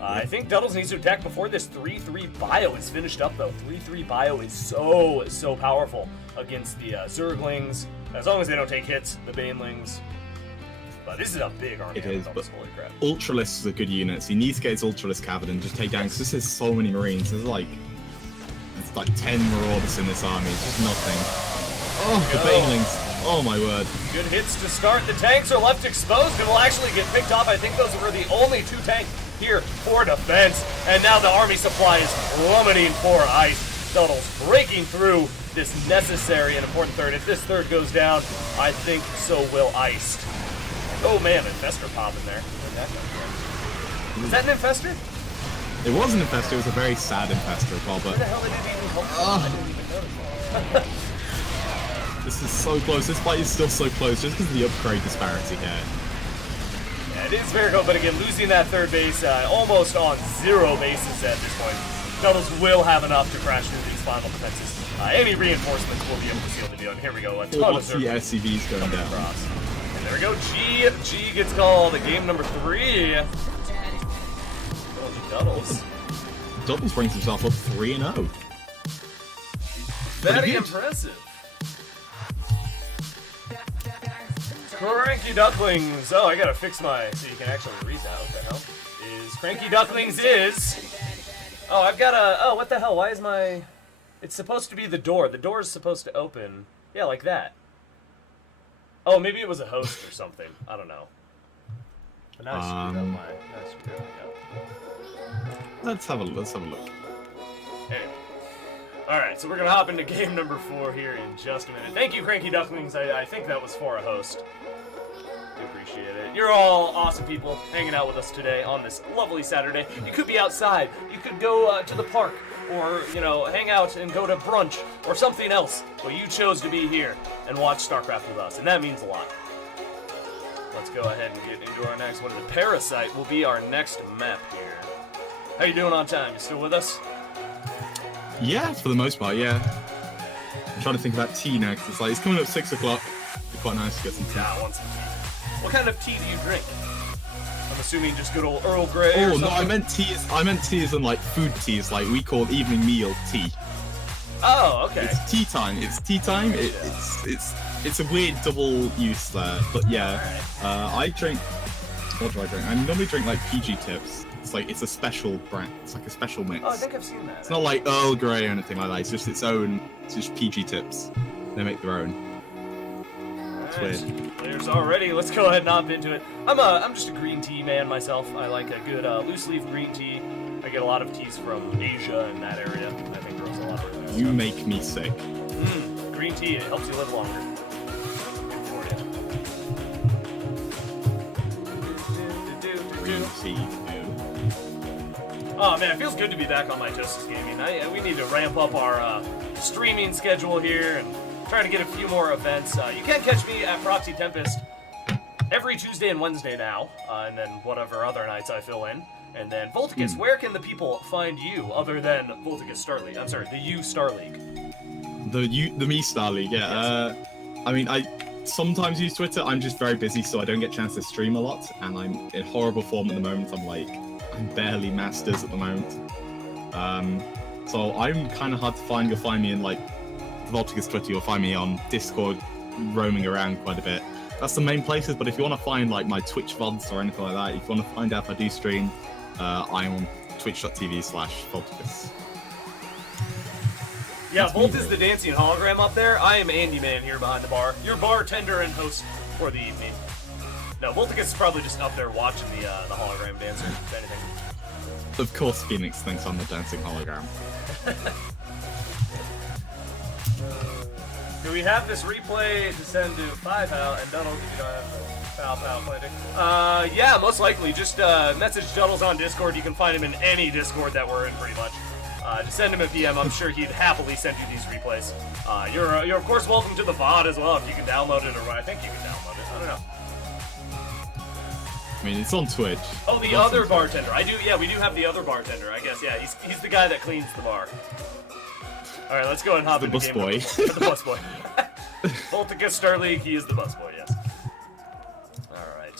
I think Duttles needs to attack before this 3-3 bio is finished up, though. 3-3 bio is so powerful against the Zerglings. As long as they don't take hits, the Banelings. But this is a big army. It is, but holy crap. Ultralisk is a good unit, so he needs to get his Ultralisk Cavern and just take down, because this is so many Marines. There's like 10 Marauders in this army. It's just nothing. Oh, the Banelings. Oh my word. Good hits to start. The tanks are left exposed and will actually get picked off. I think those were the only 2 tanks here for defense. And now the army supply is plummeting for ice. Duttles breaking through this necessary and important third. If this third goes down, I think so will Iced. Oh man, Infestor popping there. Where'd that come from? Is that an Infestor? It was an Infestor. It was a very sad Infestor as well, but... Where the hell did it even come from? I didn't even notice. This is so close. This fight is still so close just because of the upgrade disparity here. Yeah, it is very close, but again, losing that third base almost on 0 bases at this point. Duttles will have enough to crash through these final defenses. Any reinforcements will be able to seal the deal. And here we go. A ton of SCVs going down. Across. And there we go. G gets called. Game number 3. Duttles. Duttles brings himself up 3-0. Very impressive. Cranky Ducklings. Oh, I gotta fix my so you can actually read that. What the hell? Is Cranky Ducklings is. Oh, I've got a. Oh, what the hell? Why is my. It's supposed to be the door. The door is supposed to open. Yeah, like that. Oh, maybe it was a host or something. I don't know. But now I screwed up my. Let's have a look. Anyway. Alright, so we're gonna hop into game number 4 here in just a minute. Thank you, Cranky Ducklings. I think that was for a host. We appreciate it. You're all awesome people hanging out with us today on this lovely Saturday. You could be outside. You could go to the park or, hang out and go to brunch or something else. But you chose to be here and watch StarCraft with us, and that means a lot. Let's go ahead and get into our next one. The Parasite will be our next map here. How you doing on time? You still with us? Yeah, for the most part, yeah. I'm trying to think about tea next. It's coming up 6 o'clock. It'd be quite nice to get some tea. I want some tea. What kind of tea do you drink? I'm assuming just good old Earl Grey. Oh or no, something? I meant tea as in like food teas, like we call evening meal tea. Oh, okay. It's tea time. It's a weird double use there, but yeah. I drink. What do I drink? I normally drink like PG Tips. It's a special brand. It's like a special mix. Oh, I think I've seen that. It's not like Earl Grey or anything like that. It's just its own. It's just PG Tips. They make their own. It's weird. There's already. Let's go ahead and hop into it. I'm just a green tea man myself. I like a good loose leaf green tea. I get a lot of teas from Asia and that area. I think grows a lot of really You stuff. make me sick. Green tea, it helps you live longer. Good for you. Green tea. Oh man, it feels good to be back on Mitosis Gaming. We need to ramp up our streaming schedule here and try to get a few more events. You can catch me at Proxy Tempest every Tuesday and Wednesday now, and then whatever other nights I fill in. And then Voltacus, where can the people find you other than Voltacus Star League? I'm sorry, the U Star League. The me Star League, yeah. I mean, sometimes use Twitter. I'm just very busy, so I don't get a chance to stream a lot, and I'm in horrible form at the moment. I'm barely masters at the moment. So I'm kind of hard to find. You'll find me in like Voltacus Twitter. You'll find me on Discord, roaming around quite a bit. That's the main places. But if you want to find like my Twitch VODs or anything like that, if you want to find out if I do stream, I'm on twitch.tv/Voltacus. Yeah, Volt is the dancing hologram up there. I am Andyman here behind the bar, your bartender and host for the evening. No, Voltacus is probably just up there watching the hologram dancer, if anything. Of course, Phoenix thinks I'm the dancing hologram. Do we have this replay to send to 5 out and Duttles if you don't have Pal playing? Yeah, most likely. Just message Duttles on Discord. You can find him in any Discord that we're in, pretty much. Just send him a PM. I'm sure he'd happily send you these replays. You're of course welcome to the VOD as well if you can download it, or I think you can download it. I don't know. I mean, it's on Twitch. Oh, the other bartender. Yeah, we do have the other bartender. I guess. Yeah, he's the guy that cleans the bar. All right, let's go and hop into the game. The bus boy. Voltacus Star League. He is the bus boy. Yes. All right.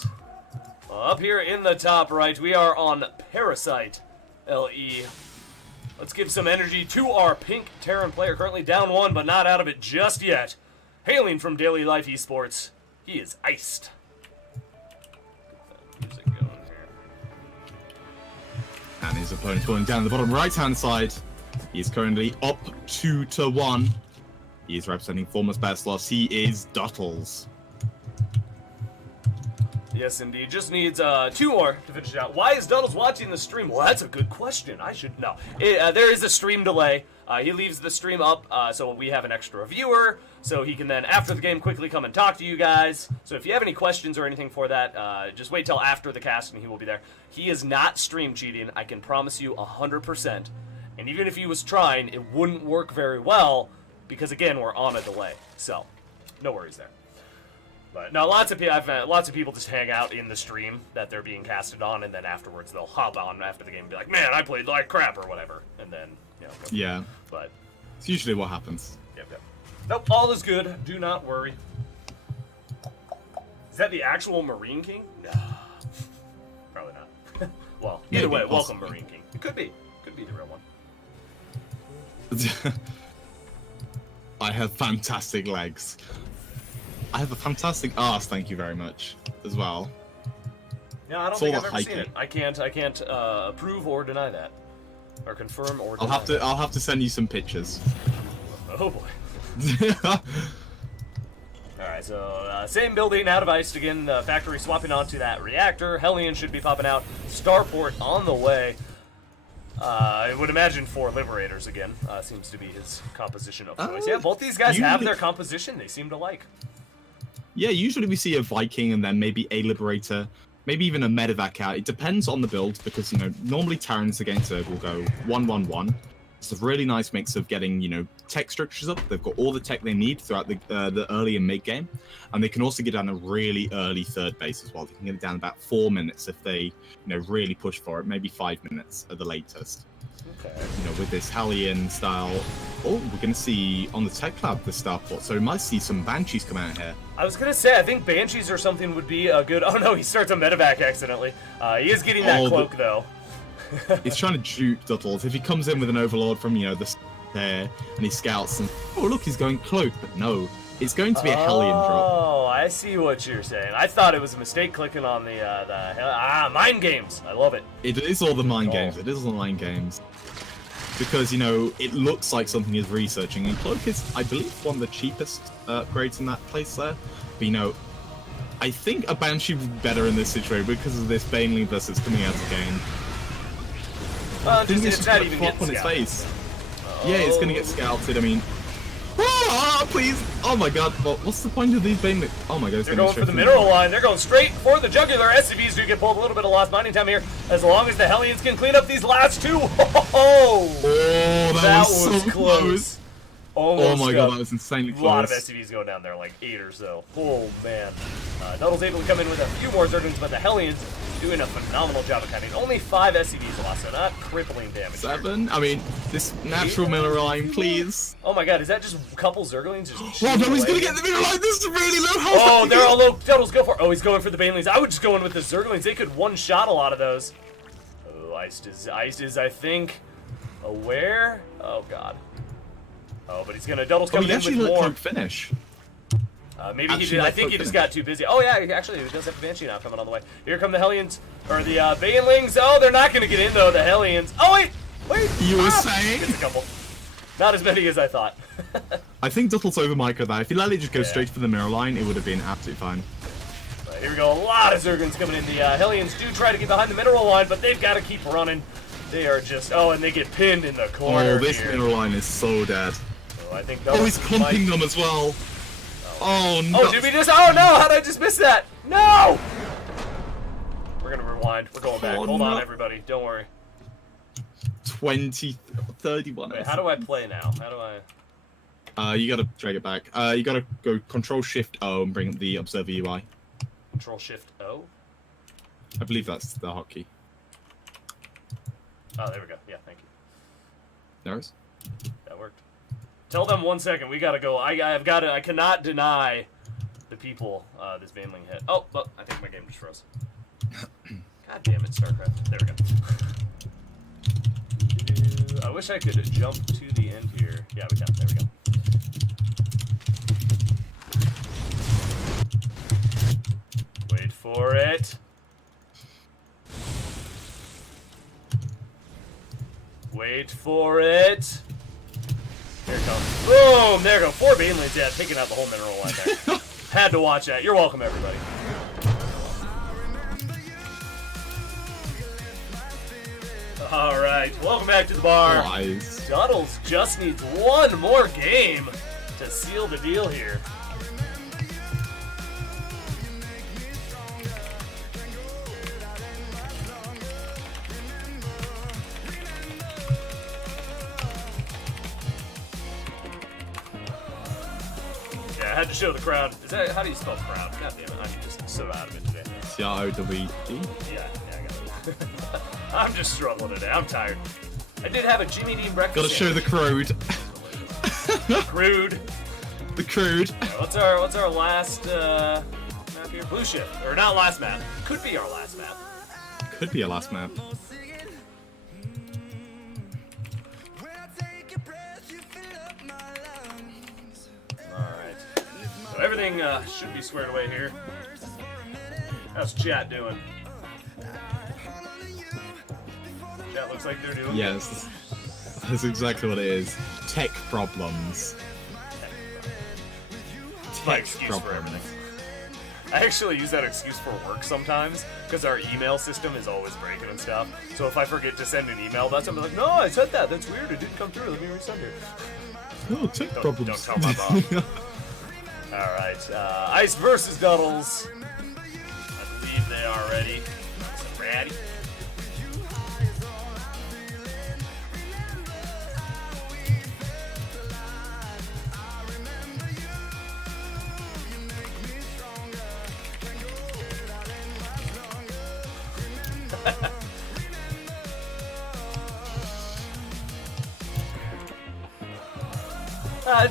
Well, up here in the top right, we are on Parasite LE. Let's give some energy to our pink Terran player, currently down 1, but not out of it just yet. Hailing from Daily Life Esports, he is iced. Get that music going here. And his opponent going down the bottom right-hand side. He's currently up 2-1. He is representing former Spetsloss. He is Duttles. Yes, indeed. Just needs 2 more to finish it out. Why is Duttles watching the stream? Well, that's a good question. I should know. There is a stream delay. He leaves the stream up, so we have an extra viewer, so he can then, after the game, quickly come and talk to you guys. So if you have any questions or anything for that, just wait till after the cast and he will be there. He is not stream cheating. I can promise you 100%. And even if he was trying, it wouldn't work very well because, again, we're on a delay. So, no worries there. But no, I've had lots of people just hang out in the stream that they're being casted on, and then afterwards they'll hop on after the game and be like, "Man, I played like crap" or whatever, and then go. Yeah. But it's usually what happens. Yep. Nope, all is good. Do not worry. Is that the actual Marine King? No, probably not. Well, either way, welcome Marine King. It could be the real one. I have fantastic legs. I have a fantastic ass, thank you very much, as well. Yeah, I don't think I've ever seen it. I can't approve or deny that, or confirm or deny. I'll have to send you some pictures. Oh boy. All right, so same building, out of ice again. The factory swapping onto that reactor. Hellion should be popping out. Starport on the way. I would imagine 4 Liberators again. Seems to be his composition of choice. Yeah, both these guys have their composition. They seem to like. Yeah, usually we see a Viking and then maybe a Liberator, maybe even a Medevac out. It depends on the build because, normally Terrans against Zerg will go 1-1-1. It's a really nice mix of getting, tech structures up. They've got all the tech they need throughout the early and mid game. And they can also get down a really early third base as well. They can get it down about 4 minutes if they, really push for it. Maybe 5 minutes at the latest. Okay. With this Hellion style. Oh, we're going to see on the tech lab the starport. So we might see some Banshees come out here. I was going to say, I think Banshees or something would be a good... Oh no, he starts a Medevac accidentally. He is getting that cloak though. He's trying to juke Duttles. If he comes in with an Overlord from, the there, and he scouts and... Oh, look, he's going cloak. But no, it's going to be a Hellion drop. Oh, I see what you're saying. I thought it was a mistake clicking on the mind games. I love it. It is all the mind games. It is all the mind games. Because, it looks like something is researching. And Cloak is, I believe, one of the cheapest upgrades in that place there. But, I think a Banshee would be better in this situation because of this Baneling versus coming out again. Well, it's not even getting on its face. Yeah, it's going to get scouted. I mean... please! Oh my god, well, what's the point of these Baneling? Oh my god, they're going for the mineral line. They're going straight for the jugular. SCVs do get pulled. A little bit of lost mining time here, as long as the Hellions can clean up these last 2. Oh, that was so close. Oh my god, that was insanely close. A lot of SCVs going down there, like 8 or so. Oh man. Duttle's able to come in with a few more Zerglings, but the Hellions doing a phenomenal job of cutting. Only 5 SCVs lost, so not crippling damage. 7? I mean, this natural mineral line, please. Oh my god, is that just a couple Zerglings just Oh no, he's away? gonna get the mineral line! This is really low health! Oh, they're all low. Duttles, go for it. Oh, he's going for the Banelings. I would just go in with the Zerglings. They could one-shot a lot of those. Oh, Iced is, I think, aware. Oh god. Oh, but he's gonna Duttles Oh, coming he in actually with let more. Cloak finish. Maybe he Actually, did. I let think he Cloak just finish. got too busy. Oh yeah, actually, he does have Banshee now coming on the way. Here come the Hellions, or the Banelings. Oh, they're not gonna get in though. The Hellions. Oh wait. You were saying? It's a couple. Not as many as I thought. I think Duttles over Micro there. If he let it just go Yeah. straight for the mirror line, it would have been absolutely fine. Right, here we go. A lot of Zerglings coming in. The Hellions do try to get behind the mineral line, but they've got to keep running. They are just. Oh, and they get pinned in the corner. Oh, this here. mineral line is so dead. So I think. Oh, he's clumping them as well. Oh no. Oh, did we just? Oh no! How did I just miss that? No! We're gonna rewind. We're going back. Oh, Hold on, no. everybody. Don't worry. 31. Wait, how do I play now? How do I? You gotta drag it back. You gotta go Control Shift O and bring up the Observer UI. Control Shift O. I believe that's the hotkey. Oh, there we go. Yeah, thank you. There it is. That worked. Tell them 1 second. We gotta go. I've got to. I cannot deny the people this Baneling hit. Oh, but I think my game just froze. God damn it, StarCraft. There we go. I wish I could jump to the end here. Yeah, we can. There we go. Wait for it. Wait for it. Here it comes. Boom! There we go. 4 Banelings, yeah, taking out the whole mineral line there. Had to watch that. You're welcome, everybody. All right, welcome back to the bar. Nice. Duttles just needs one more game to seal the deal here. Yeah, I had to show the crowd. Is that how do you spell crowd? God damn it, I'm just so out of it today. CROWD. Yeah, I got it. I'm just struggling today. I'm tired. I did have a Jimmy Dean breakfast. Gotta show the crude. Crude. The crude. What's our last map here? Blue Shift. Or not last map. Could be our last map. Could be a last map. Alright. So everything should be squared away here. How's chat doing? Chat looks like they're doing good. Yes. That's exactly what it is. Tech problems. My Tech excuse for problems. everything. I actually use that excuse for work sometimes because our email system is always breaking and stuff. So if I forget to send an email, that's I'm like, no, I sent that. That's weird. It didn't come through. Let me resend it. Oh, tech Don't problems. tell my mom. All right, Ice versus Duttles. I believe they are ready. So ready.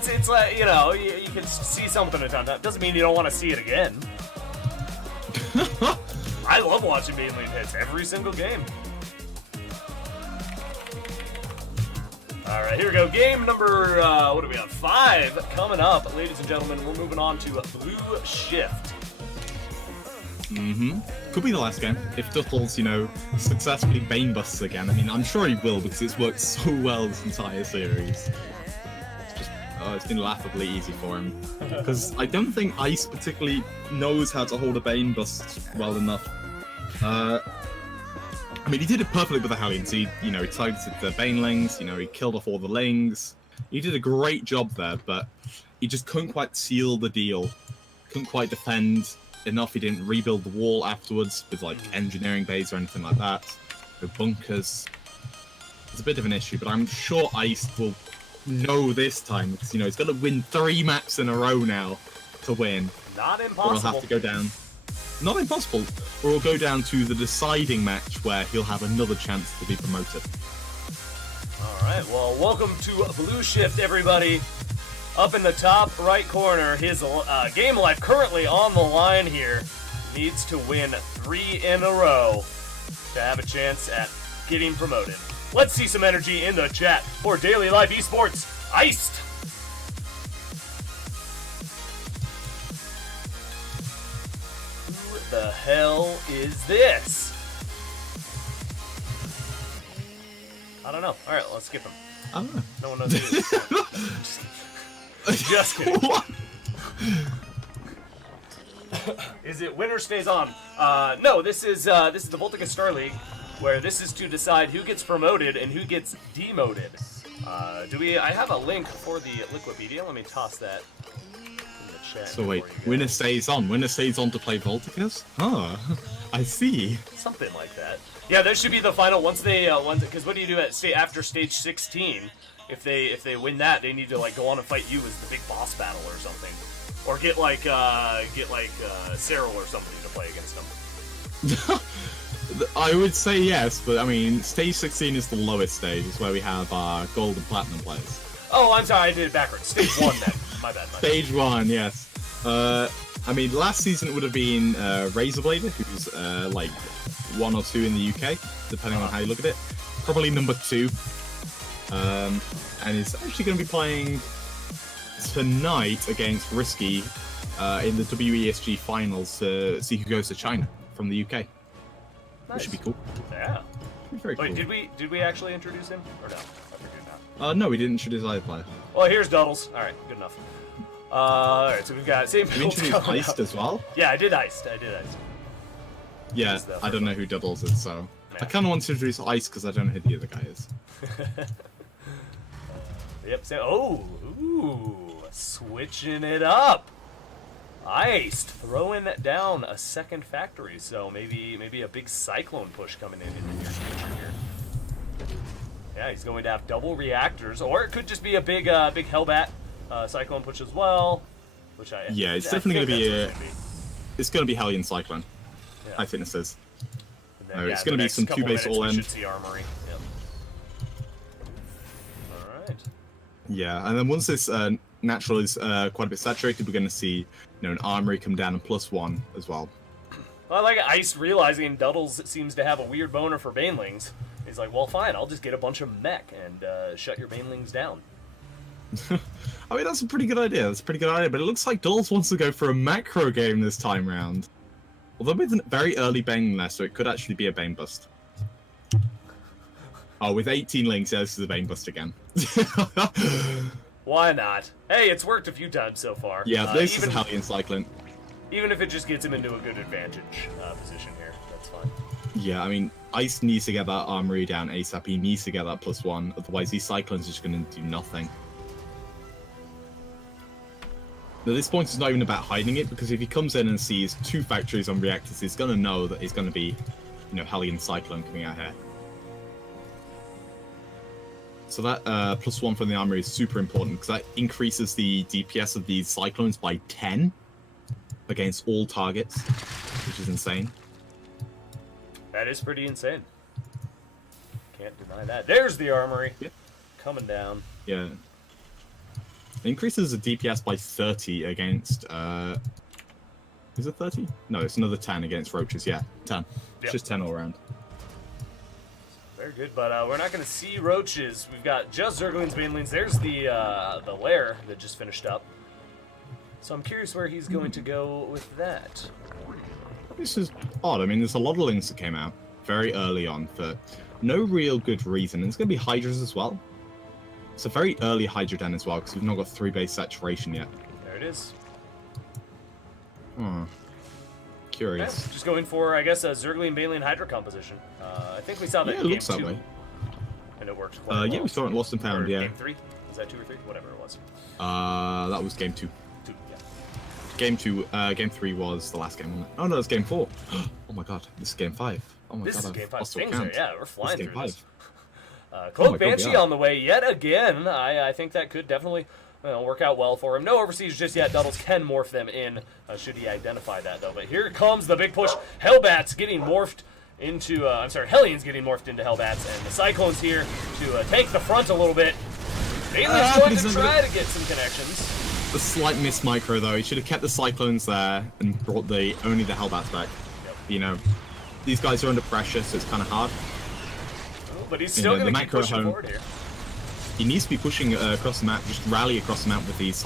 It's like, you know, you can see something at a time. That doesn't mean you don't want to see it again. I love watching Baneling hits every single game. All right, here we go. Game number, what are we on? 5 coming up. Ladies and gentlemen, we're moving on to Blue Shift. Could be the last game. If Duttles, you know, successfully Bane busts again. I mean, I'm sure he will because it's worked so well this entire series. It's been laughably easy for him. Because I don't think Ice particularly knows how to hold a Bane bust well enough. I mean, he did it perfectly with the Hellions. He targeted the Banelings, he killed off all the Lings. He did a great job there, but he just couldn't quite seal the deal. Couldn't quite defend enough. He didn't rebuild the wall afterwards with, like, engineering bays or anything like that. No bunkers. It's a bit of an issue, but I'm sure Ice will know this time because he's got to win 3 maps in a row now to win. Not Or he'll impossible. have to go down. not impossible, or it'll go down to the deciding match where he'll have another chance to be promoted. Alright, well, welcome to Blue Shift, everybody. Up in the top right corner, his game life currently on the line here. Needs to win 3 in a row to have a chance at getting promoted. Let's see some energy in the chat for Daily Life Esports Iced. Who the hell is this? I don't know. All right, let's skip him. I don't know. No one knows who it is. Just kidding. What? Is it winner stays on? No, this is the Voltacus Star League, where this is to decide who gets promoted and who gets demoted. I have a link for the Liquipedia. Let me toss that in the chat. So wait, winner stays on. Winner stays on to play Voltacus? Huh. I see. Something like that. Yeah, that should be the final once they because what do you do after stage 16? If they win that, they need to like go on and fight you as the big boss battle or something, or get like Cyril or somebody to play against them. I would say yes, but I mean, stage 16 is the lowest stage. It's where we have gold and platinum players. Oh, I'm sorry, I did it backwards. Stage 1 then. My bad. Stage 1, yes. I mean, last season it would have been Razorblade, who's like 1 or 2 in the UK, depending on how you look at it. Probably number 2. And is actually going to be playing tonight against Risky in the WESG finals to see who goes to China from the UK. Nice. Which should be cool. Yeah. Very Wait, cool. did we actually introduce him or no? I forget now. No, we didn't introduce either player. Well, here's Duttles. All right, good enough. All right, so we've got same. We introduced Iced as well. Yeah, I did Iced. Yeah, I don't know who Duttles is, so yeah. I kind of want to introduce Ice because I don't know who the other guy is. Yep. Ooh, switching it up. Iced, throwing down a second factory, so maybe a big cyclone push coming in the near future here. Yeah, he's going to have double reactors, or it could just be a big Hellbat cyclone push as well. Which it's definitely going to be it's going to be Hellion Cyclone. Yeah. I think this is. Then, it's going to be some 2-base all-in. Should see Armory. Yep. All right. Yeah, and then once this natural is quite a bit saturated, we're going to see an Armory come down and +1 as well. Well, I like Ice realizing Duttles seems to have a weird boner for Banelings. He's like, well, fine, I'll just get a bunch of mech and shut your Banelings down. I mean, that's a pretty good idea. But it looks like Duttles wants to go for a macro game this time round. Although with a very early Bane nest, so it could actually be a Bane bust. Oh, with 18 links, yeah, this is a Bane bust again. Why not? Hey, it's worked a few times so far. Yeah, this is a Hellion Cyclone. Even if it just gets him into a good advantage position here, that's fine. Yeah, I mean, Ice needs to get that Armory down ASAP. He needs to get that +1, otherwise these Cyclones are just going to do nothing. At this point, it's not even about hiding it, because if he comes in and sees 2 factories on reactors, he's going to know that it's going to be, Hellion Cyclone coming out here. So that +1 from the Armory is super important, because that increases the DPS of these Cyclones by 10 against all targets, which is insane. That is pretty insane. Can't deny that. There's the Armory. Yep. Coming down. Yeah. It increases the DPS by 30 against, is it 30? No, it's another 10 against Roaches, yeah, 10. It's just 10 all around. Very good, but we're not going to see Roaches. We've got just Zerglings, Banelings. There's the lair that just finished up. So I'm curious where he's going to go with that. This is odd. I mean, there's a lot of links that came out very early on for no real good reason. And it's going to be Hydras as well. It's a very early Hydra Den as well, because we've not got 3-base saturation yet. There it is. Curious. Yeah, just going for, I guess, a Zergling Banelin Hydra composition. I think we saw that in it game looks that 2. way. And it worked quite well. Yeah, we saw it in Lost and Found, yeah. Game 3? Was that 2 or 3? Whatever it was. That was game 2. 2, yeah. Game 3 was the last game, wasn't it? Oh, no, that's game 4. Oh my god, this is game 5. Oh my god, this is game 5. Things count. yeah, we're flying through game 5. this. Cloak Banshee on the way yet again. I think that could definitely work out well for him. No overseas just yet. Duttles can morph them in, should he identify that, though. But here comes the big push. Hellbats getting morphed into, Hellions getting morphed into Hellbats, and the Cyclones here to take the front a little bit. Bailey's going to try to get some connections. The slight miss micro, though. He should have kept the Cyclones there and brought only the Hellbats back. Yep. You know, these guys are under pressure, so it's kind of hard. Oh, but he's still going to keep pushing forward here. He needs to be pushing across the map, just rally across the map with these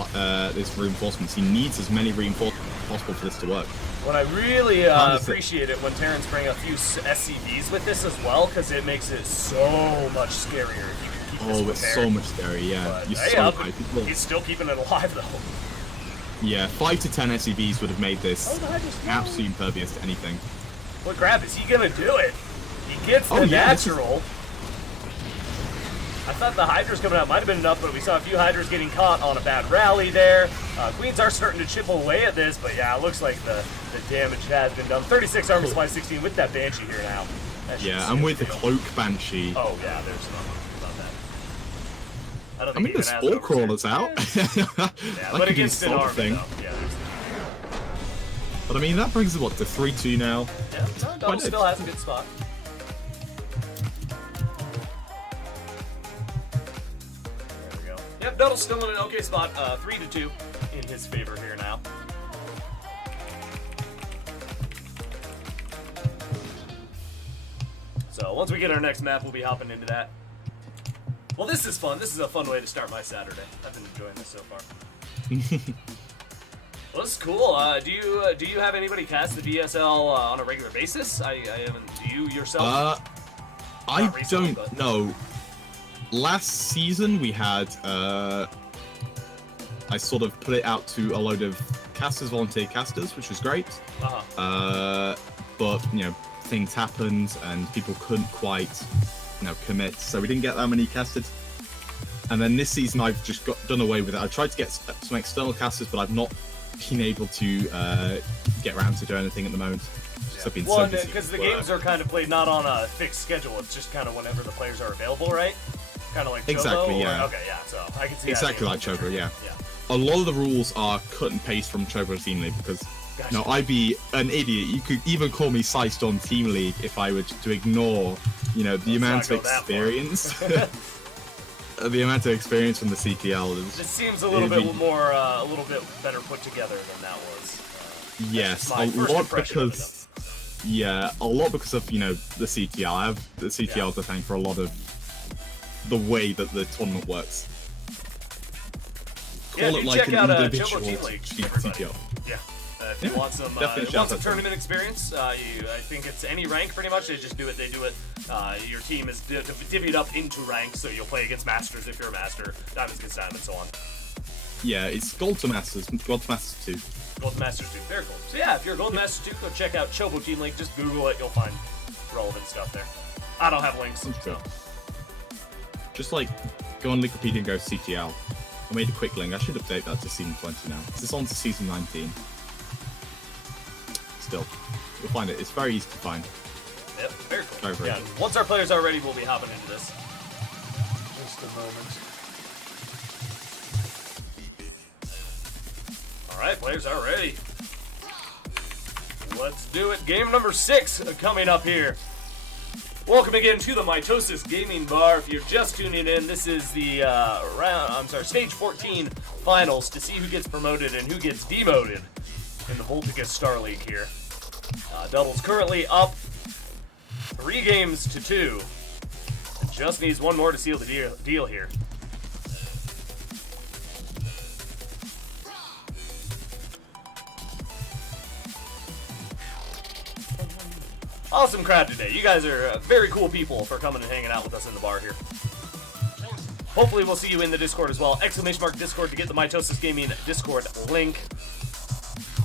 reinforcements. He needs as many reinforcements as possible for this to work. What I really appreciate it when Terrans bring a few SCVs with this as well, because it makes it so much scarier if you can keep this prepared. It's so much scary, yeah. But, You're hey, so high. he's still keeping it alive, though. Yeah, 5 to 10 SCVs would have made this absolutely impervious to anything. What grab is he going to do it? He gets the natural. I thought the Hydras coming out might have been enough, but we saw a few Hydras getting caught on a bad rally there. Queens are starting to chip away at this, but yeah, it looks like the damage has been done. 36 armor supply, 16 with that Banshee here now. Yeah, and with the Cloak Banshee. Oh yeah, there's nothing about that. I mean, the Spore Crawler's out. Yeah, but against an army, though. Yeah, but I mean, that brings us, what, to 3-2 now? Yeah, Duttles still has a good spot. Yep, Duttles still in an okay spot, 3-2 in his favor here now. So once we get our next map, we'll be hopping into that. Well, this is fun. This is a fun way to start my Saturday. I've been enjoying this so far. Well, this is cool. Do you have anybody cast the VSL on a regular basis? I haven't. Do you yourself? I don't know. Last season we had, I sort of put it out to a load of casters, volunteer casters, which was great. But, you know, things happened and people couldn't quite, commit, so we didn't get that many casted. And then this season I've just done away with it. I've tried to get some external casters, but I've not been able to get around to do anything at the moment. Yeah. Well, because the games are kind of played not on a fixed schedule, it's just kind of whenever the players are available, right? Kind of like Chobo? Exactly, yeah. Okay, yeah, so I can see exactly like Chobo, yeah. A lot of the rules are cut and paste from Chobo Team League because, I'd be an idiot. You could even call me Sized on Team League if I were to ignore, the amount of experience. The amount of experience from the CTL is. It seems a little bit more, a little bit better put together than that was. Yes, a lot because. Yeah, a lot because of the CTL. I have the CTL to thank for a lot of the way that the tournament works. Call it like check an out individual Chobo Team League, CTL. Yeah. If you want some tournament experience, I think it's any rank pretty much. They just do it. They do it. Your team is divvied up into ranks, so you'll play against Masters if you're a Master, Diamonds against Diamonds, so on. Yeah, it's Gold to Masters, Gold to Masters 2. Gold to Masters 2, very cool. So yeah, if you're a Gold Masters 2, go check out Chobo Team League. Just Google it, you'll find relevant stuff there. I don't have links, so. Just go on Wikipedia and go CTL. I made a quick link. I should update that to season 20 now. This is on to season 19. Still, you'll find it. It's very easy to find. Yep, very cool. Very cool. Once our players are ready, we'll be hopping into this. Just a moment. Alright, players are ready. Let's do it. Game number 6 coming up here. Welcome again to the Mitosis Gaming Bar. If you're just tuning in, this is the stage 14 finals to see who gets promoted and who gets demoted in the Voltacus Star League here. Duttles currently up 3 games to 2. And just needs one more to seal the deal here. Awesome crowd today. You guys are very cool people for coming and hanging out with us in the bar here. Hopefully we'll see you in the Discord as well. !Discord to get the Mitosis Gaming Discord link.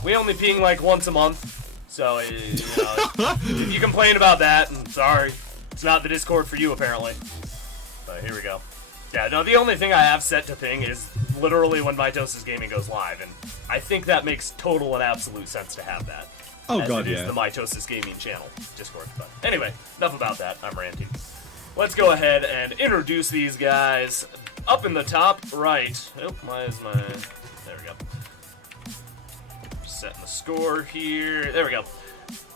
We only ping once a month, so if you complain about that, I'm sorry. It's not the Discord for you apparently. But here we go. Yeah, no, the only thing I have set to ping is literally when Mitosis Gaming goes live, and I think that makes total and absolute sense to have that. Oh as god, it is the Mitosis Gaming channel Discord. But anyway, enough about that. I'm ranting. Let's go ahead and introduce these guys. up in the top right. Oh, there we go. Setting the score here. There we go.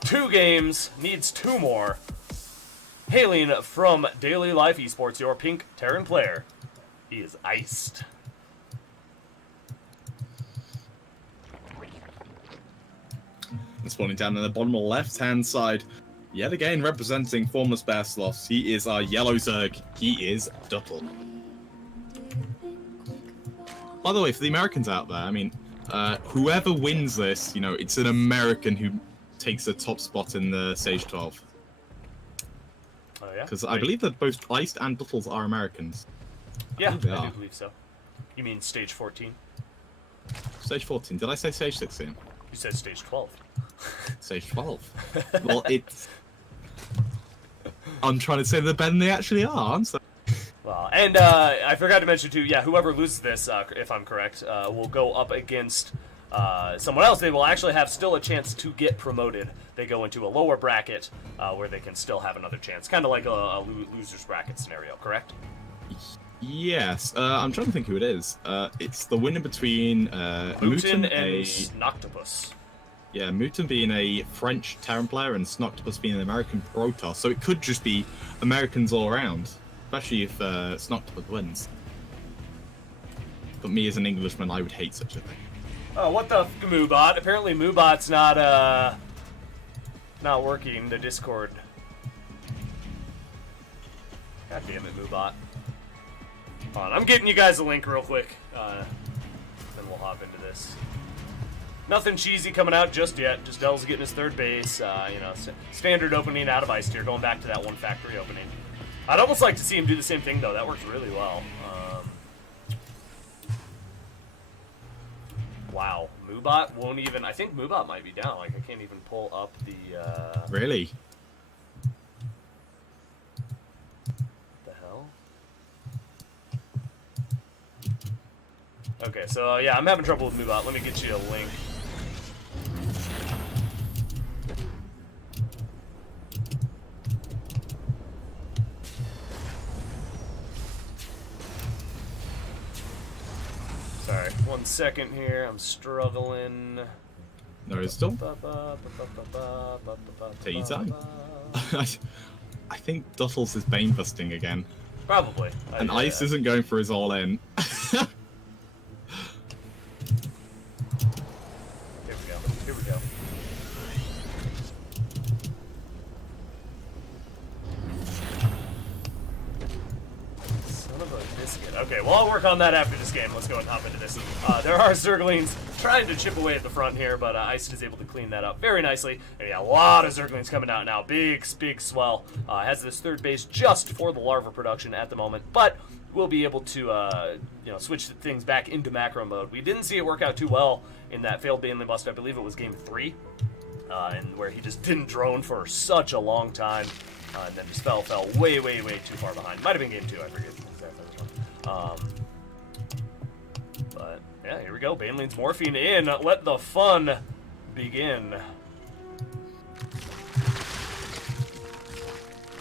2 games, needs 2 more. Hailing from Daily Life Esports, your pink Terran player, he is iced. And spawning down in the bottom left-hand side, yet again representing Formless Bearsloth. He is our yellow Zerg. He is Duttle. By the way, for the Americans out there, I mean, whoever wins this, you know, it's an American who takes the top spot in the Stage 12. Oh, yeah? Because I believe that both Iced and Duttles are Americans. Yeah, I do are. believe so. You mean Stage 14? Stage 14. Did I say Stage 16? You said Stage 12. Stage 12. Well, it's... I'm trying to say they're better than they actually are, aren't I? Well, and I forgot to mention too, yeah, whoever loses this, if I'm correct, will go up against someone else. They will actually have still a chance to get promoted. They go into a lower bracket where they can still have another chance. Kind of like a loser's bracket scenario, correct? Yes. I'm trying to think who it is. It's the winner between Mutin and a... Noctopus. Yeah, Mutin being a French Terran player and Snoctopus being an American Protoss. So it could just be Americans all around. Especially if Snoctopus wins. But me as an Englishman, I would hate such a thing. Oh, what the Moobot? Apparently Moobot's not working, the Discord. God damn it, Moobot. Hold on, I'm getting you guys a link real quick. Then we'll hop into this. Nothing cheesy coming out just yet. Just Dell's getting his 3rd base. You know, standard opening out of Ice Tier, going back to that 1 factory opening. I'd almost like to see him do the same thing, though. That works really well. Wow. Moobot won't even... I think Moobot might be down. Like, I can't even pull up the... Really? The hell? Okay, so, yeah, I'm having trouble with Moobot. Let me get you a link. Sorry, 1 second here. I'm struggling. No, it's still. Take your time. I think Duttles is Bane busting again. Probably. And Ice isn't going for his all in. Here we go. Here we go. Son of a biscuit. Okay, well, I'll work on that after this game. Let's go and hop into this. There are Zerglings trying to chip away at the front here, but Ice is able to clean that up very nicely. And yeah, a lot of Zerglings coming out now. Big swell. Has this 3rd base just for the larva production at the moment, but we'll be able to you know, switch things back into macro mode. We didn't see it work out too well in that failed Baneley bust. I believe it was game 3, and where he just didn't drone for such a long time, and then just fell way too far behind. Might have been game 2, I forget exactly which one. But yeah, here we go. Baneley's morphine in. Let the fun begin.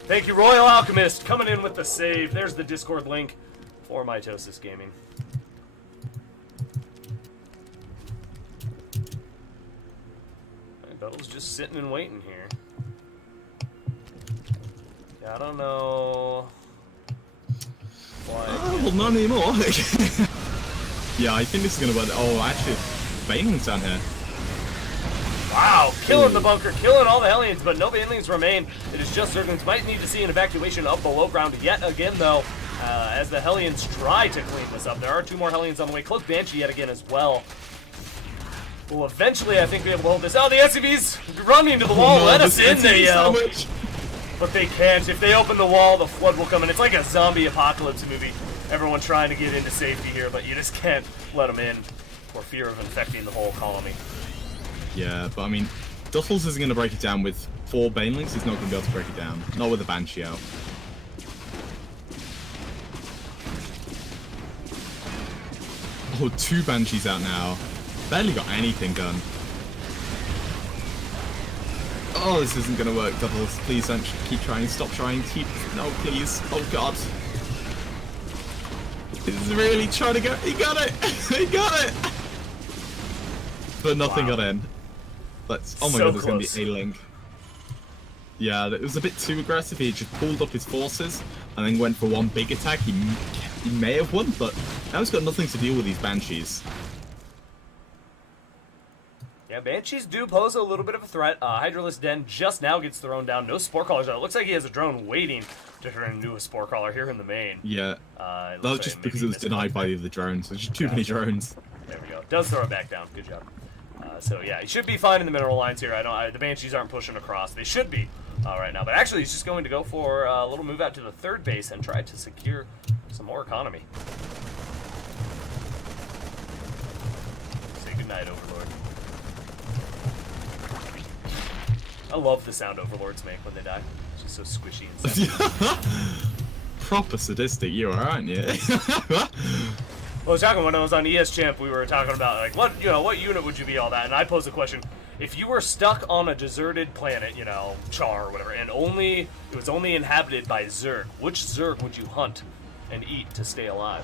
Thank you, Royal Alchemist, coming in with the save. There's the Discord link for Mitosis Gaming. Duttle's just sitting and waiting here. Yeah, I don't know why. Oh, well, not anymore. Yeah, I think this is gonna work. Oh, actually, Baneling's down here. Wow, killing the bunker, killing all the Hellions, but no Banelings remain. It is just Zerglings. Might need to see an evacuation of below ground yet again, though, as the Hellions try to clean this up. There are 2 more Hellions on the way. Cloak Banshee yet again as well. Will eventually, I think, be able to hold this. Oh, the SCV's running to the wall. No, Let us in, they yell. So But they can't. If they open the wall, the flood will come in. It's like a zombie apocalypse movie. Everyone trying to get into safety here, but you just can't let them in for fear of infecting the whole colony. Yeah, but I mean, Duttles isn't going to break it down with 4 Banelings. He's not going to be able to break it down. Not with a Banshee out. Oh, 2 Banshees out now. Barely got anything done. Oh, this isn't going to work, Duttles. Please don't keep trying. Stop trying. No, please. Oh, God. He's really trying to go. He got it. He got it. But nothing got in. Let's. Oh my So god, there's gonna close. be A-Link. Yeah, it was a bit too aggressive. He just pulled up his forces and then went for one big attack. He may have won, but now he's got nothing to deal with these Banshees. Yeah, Banshees do pose a little bit of a threat. Hydralisk Den just now gets thrown down. No Spore Crawlers out. It looks like he has a drone waiting to turn into a Spore Crawler here in the main. Yeah, that was just because it was denied by the other drones. There's just too many drones. There we go. Does throw it back down. Good job. So yeah, he should be fine in the mineral lines here. The Banshees aren't pushing across. They should be right now. But actually, he's just going to go for a little move out to the third base and try to secure some more economy. Say goodnight, Overlord. I love the sound Overlords make when they die. It's just so squishy and sensitive. Proper sadistic, you are, aren't you? Well, I was talking when I was on ES Champ, we were talking about like what unit would you be, all that, and I posed a question: if you were stuck on a deserted planet, Char or whatever, and it was only inhabited by Zerg, which Zerg would you hunt and eat to stay alive?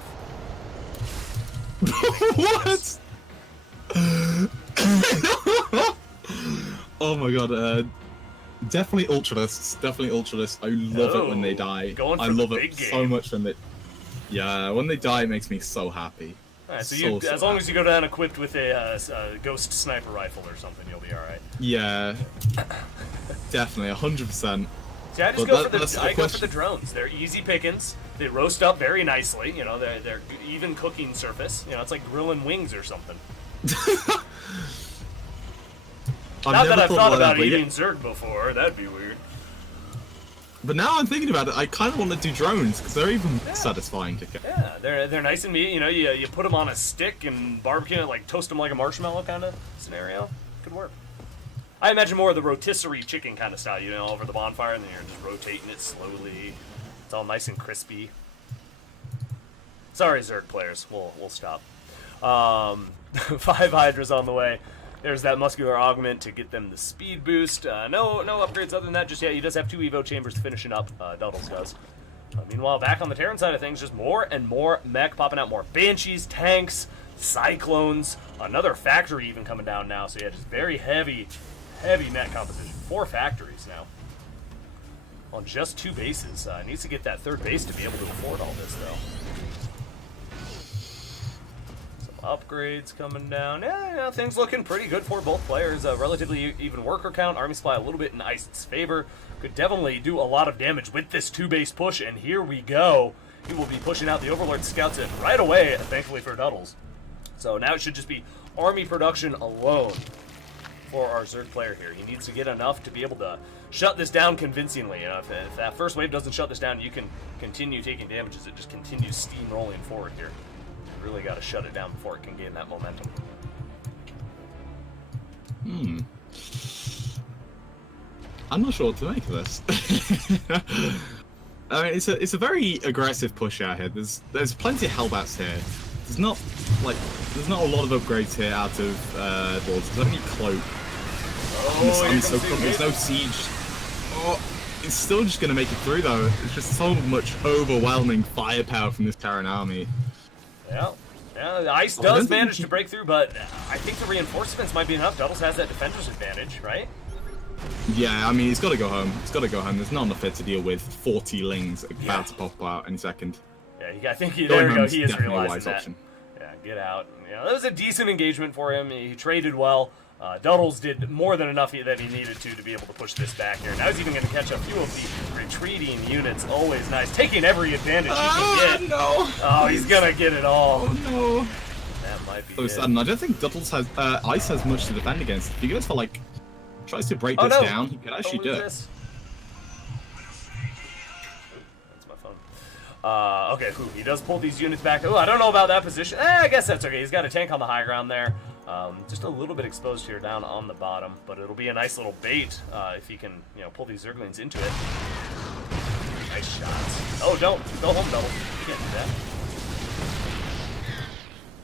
What? Oh my god, definitely Ultralists. Definitely Ultralists. I love it when they die. I love it so much when they... Yeah, when they die, it makes me so happy. Alright, so as long as you go down equipped with a ghost sniper rifle or something, you'll be alright. Yeah, definitely, 100%. See, I just go for the drones. They're easy pickings. They roast up very nicely. They're even cooking surface. It's like grilling wings or something. Not that I've thought about eating Zerg before. That'd be weird. But now I'm thinking about it, I kind of want to do drones because they're even satisfying to kill. Yeah, they're nice and meaty. You put them on a stick and barbecue it, like toast them like a marshmallow kind of scenario. Could work. I imagine more of the rotisserie chicken kind of style, over the bonfire, and then you're just rotating it slowly. It's all nice and crispy. Sorry, Zerg players. We'll stop. 5 Hydras on the way. There's that muscular augment to get them the speed boost. No upgrades other than that just yet. He does have 2 Evo chambers finishing up. Duttles does. Meanwhile, back on the Terran side of things, just more and more mech popping out. More Banshees, tanks, Cyclones. Another factory even coming down now. So yeah, just very heavy mech composition. 4 factories now. On just 2 bases. Needs to get that third base to be able to afford all this, though. Upgrades coming down. Yeah, things looking pretty good for both players. Relatively even worker count. Army supply a little bit in Iced's favor. Could definitely do a lot of damage with this 2-base push, and here we go. He will be pushing out the Overlord scouts in right away, thankfully for Duttles. So now it should just be Army production alone for our Zerg player here. He needs to get enough to be able to shut this down convincingly. If that first wave doesn't shut this down, you can continue taking damage as it just continues steamrolling forward here. Really got to shut it down before it can gain that momentum. I'm not sure what to make of this. I mean, it's a very aggressive push out here. There's plenty of Hellbats here. There's not a lot of upgrades here out of boards. There's only Cloak. There's no Siege. Oh, it's still just gonna make it through though. It's just so much overwhelming firepower from this Terran army. Yeah, the Ice does manage to break through, but I think the reinforcements might be enough. Duttles has that defender's advantage, right? Yeah, I mean, he's got to go home. There's not enough here to deal with 40 Lings about to pop out any second. Yeah, I think there we go. He is realizing that. Option. Yeah, get out. That was a decent engagement for him. He traded well. Duttles did more than enough that he needed to be able to push this back here. Now he's even going to catch a few of the retreating units. Always nice. Taking every advantage he can get. No. Oh, he's going to get it all. Oh, no. That might be sudden. I don't think Duttles has... Ice has much to defend against. If he goes for, tries to break this down, he could actually do it. That's my phone. Okay, he does pull these units back. Oh, I don't know about that position. I guess that's okay. He's got a tank on the high ground there. Just a little bit exposed here down on the bottom, but it'll be a nice little bait if he can, pull these Zerglings into it. Nice shots. Oh, don't go home, Double. You can't do that.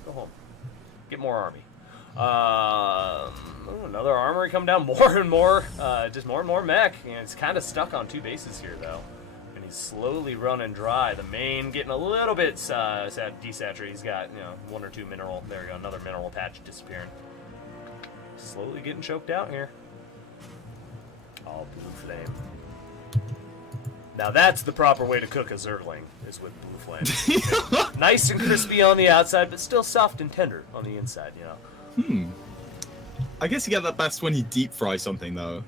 Go home. Get more army. Another armory come down. More and more, just more and more mech. It's kind of stuck on 2 bases here, though, and He's slowly running dry. The main getting a little bit desaturated. He's got, you know, 1 or 2 mineral. There you go, another mineral patch disappearing. Slowly getting choked out here. Oh, blue flame. Now that's the proper way to cook a Zergling, is with blue flame. Nice and crispy on the outside, but still soft and tender on the inside, you know. I guess you get that best when you deep fry something, though.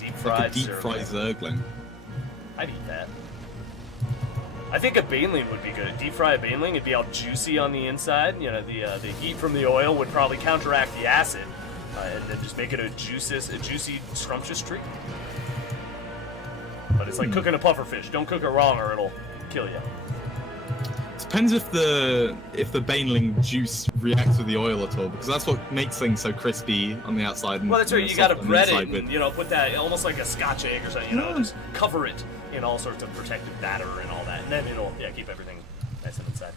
Deep fried Like a deep fried Zergling. I'd eat that. I think a Baneling would be good. Deep fry a Baneling, it'd be all juicy on the inside. You know, the heat from the oil would probably counteract the acid, and then just make it a juicy, scrumptious treat. But it's like cooking a pufferfish. Don't cook it wrong, or it'll kill you. Depends if the Baneling juice reacts with the oil at all, because that's what makes things so crispy on the outside. And, Well, that's right. You gotta soft on the bread it, inside, and, you know, put that almost like a Scotch egg or something. You know, just cover it in all sorts of protective batter and all that, and then it'll keep everything nice and inside.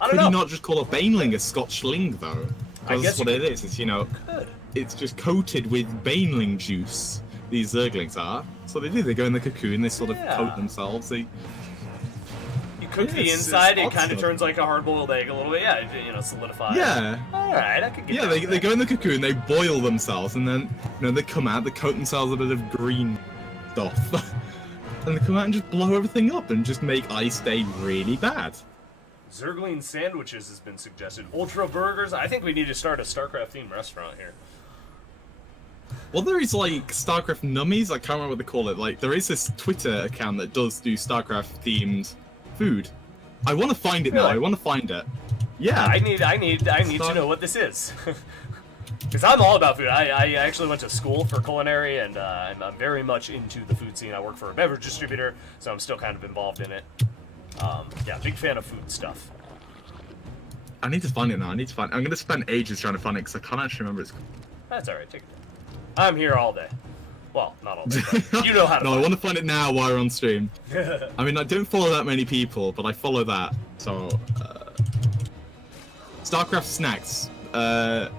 I don't Could know. you not just call a Baneling a Scotch ling, though? I Because guess that's what it is. It's, you know, Good. it's just coated with Baneling juice. These Zerglings are. So they do. They go in the cocoon. They sort of Yeah. coat themselves. They You cook the it's inside, it odd kind of stuff. turns like a hard-boiled egg a little bit. Yeah, it, you know, solidifies. Yeah. All right, I could get Yeah, down they with they that. go in the cocoon, they boil themselves, and then, you know, they come out, they coat themselves with a bit of green stuff. And they come out and just blow everything up and just make Ice Day really bad. Zergling sandwiches has been suggested. Ultra burgers. I think we need to start a StarCraft-themed restaurant here. Well, there is, like, StarCraft nummies, I can't remember what they call it. Like, there is this Twitter account that does do StarCraft-themed food. I want to find it now, Really? I want to find it. Yeah. I need to know what this is. Because I'm all about food. I actually went to school for culinary, and I'm very much into the food scene. I work for a beverage distributor, so I'm still kind of involved in it. Yeah, big fan of food stuff. I need to find it now, I'm going to spend ages trying to find it, because I can't actually remember its... That's all right. Take it. I'm here all day. Well, not all day, but you know how to. No, I find want to find it now while we're on stream. it. I mean, I don't follow that many people, but I follow that. So, StarCraft Snacks. The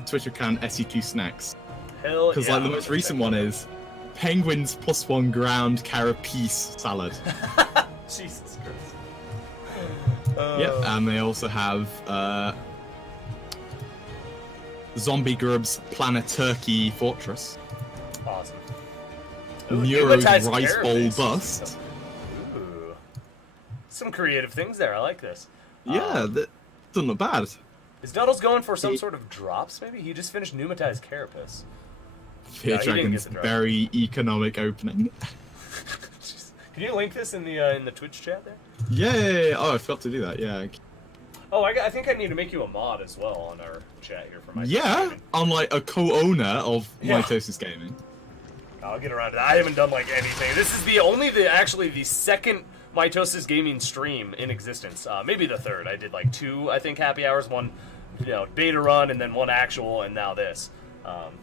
Twitter account SE2 Snacks. Hell Because yeah. like the most recent one is Penguins +1 ground carapace salad. Jesus Christ. Yeah, and they also have Zombie Grub's Planet Turkey Fortress. Awesome. Ooh, Neuro's pneumatized Rice Bowl carapace. Bust. Ooh. Some creative things there. I like this. Yeah, that doesn't look bad. Is Duttles going for some sort of drops, maybe? He just finished pneumatized carapace. Fear he didn't get Dragon's the drop. very economic opening. Jeez. Can you link this in the Twitch chat there? Yeah. Oh, I forgot to do that. Yeah. Oh, I think I need to make you a mod as well on our chat here for my Yeah, I'm like a co-owner of Yeah. Mitosis Gaming. I'll get around to that. I haven't done like anything. This is the second Mitosis Gaming stream in existence. Maybe the third. I did like 2, I think, happy hours. One, you know, beta run, and then one actual, and now this.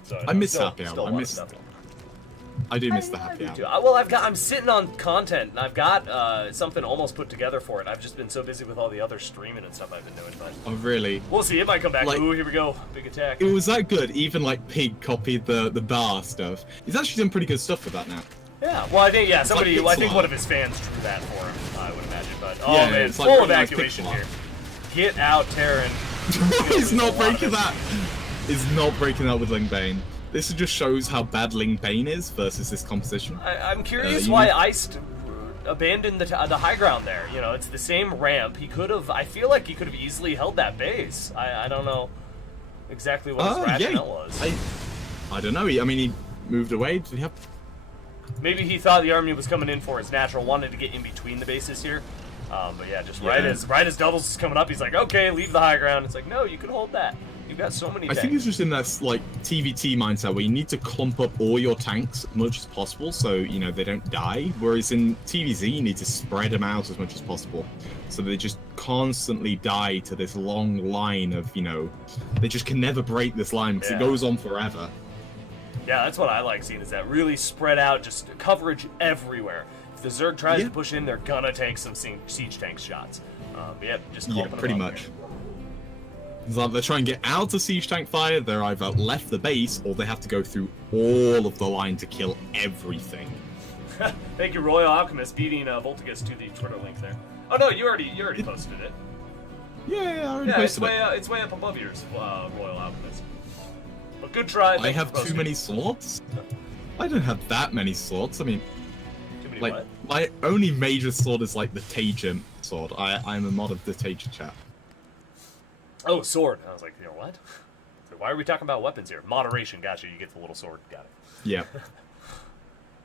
So I miss still- happy hour. still a I lot of miss- stuff. I do miss the I happy do hour. too. Well, I'm sitting on content, and I've got something almost put together for it. I've just been so busy with all the other streaming and stuff I've been doing, but Oh, really? we'll see. It might come back. Like- Ooh, here we go. Big attack. It was that good. Even like Pig copied the bar stuff. He's actually done pretty good stuff with that now. Yeah, well, I think, somebody, like I think pixel one art. of his fans drew that for him, I would imagine, but, oh Yeah, man, it's like full really nice evacuation pixel art. here. Get out, Terran. He's not A lot of breaking it. that. He's not breaking that with Ling Bane. This just shows how bad Ling Bane is versus this composition. I'm curious you why need- Iced abandoned the high ground there. You know, it's the same ramp. He could have, I feel like he could have easily held that base. I don't know exactly what his rationale was. I don't know. He moved away. Did he have... Maybe he thought the army was coming in for his natural, wanted to get in between the bases here. But yeah, just right Yeah. as Duttles is coming up, he's like, okay, leave the high ground. It's like, no, you can hold that. You've got so many I tanks. think it's just in that like TVT mindset where you need to clump up all your tanks as much as possible so you know they don't die. Whereas in TVZ you need to spread them out as much as possible so they just constantly die to this long line of they just can never break this line because Yeah. it goes on forever. Yeah, that's what I like seeing, is that really spread out, just coverage everywhere. If the Zerg tries Yeah. to push in, they're gonna take some siege tank shots. Yep, just Yeah, clumping them pretty up much. there. It's like they try and get out of siege tank fire. They're either left the base or they have to go through all of the line to kill everything. Thank you, Royal Alchemist, beating Voltacus to the Twitter link there. Oh no, you already posted it. Yeah, I already Yeah, posted it. it's way up above yours, Royal Alchemist. But good try. I have too many swords? I don't have that many swords. I mean, Too many like, what? my only major sword is like the Tager sword. I'm a mod of the Tager chap. Oh, sword. I was like, you know what? So why are we talking about weapons here? Moderation, gotcha. You get the little sword. Got it. Yeah.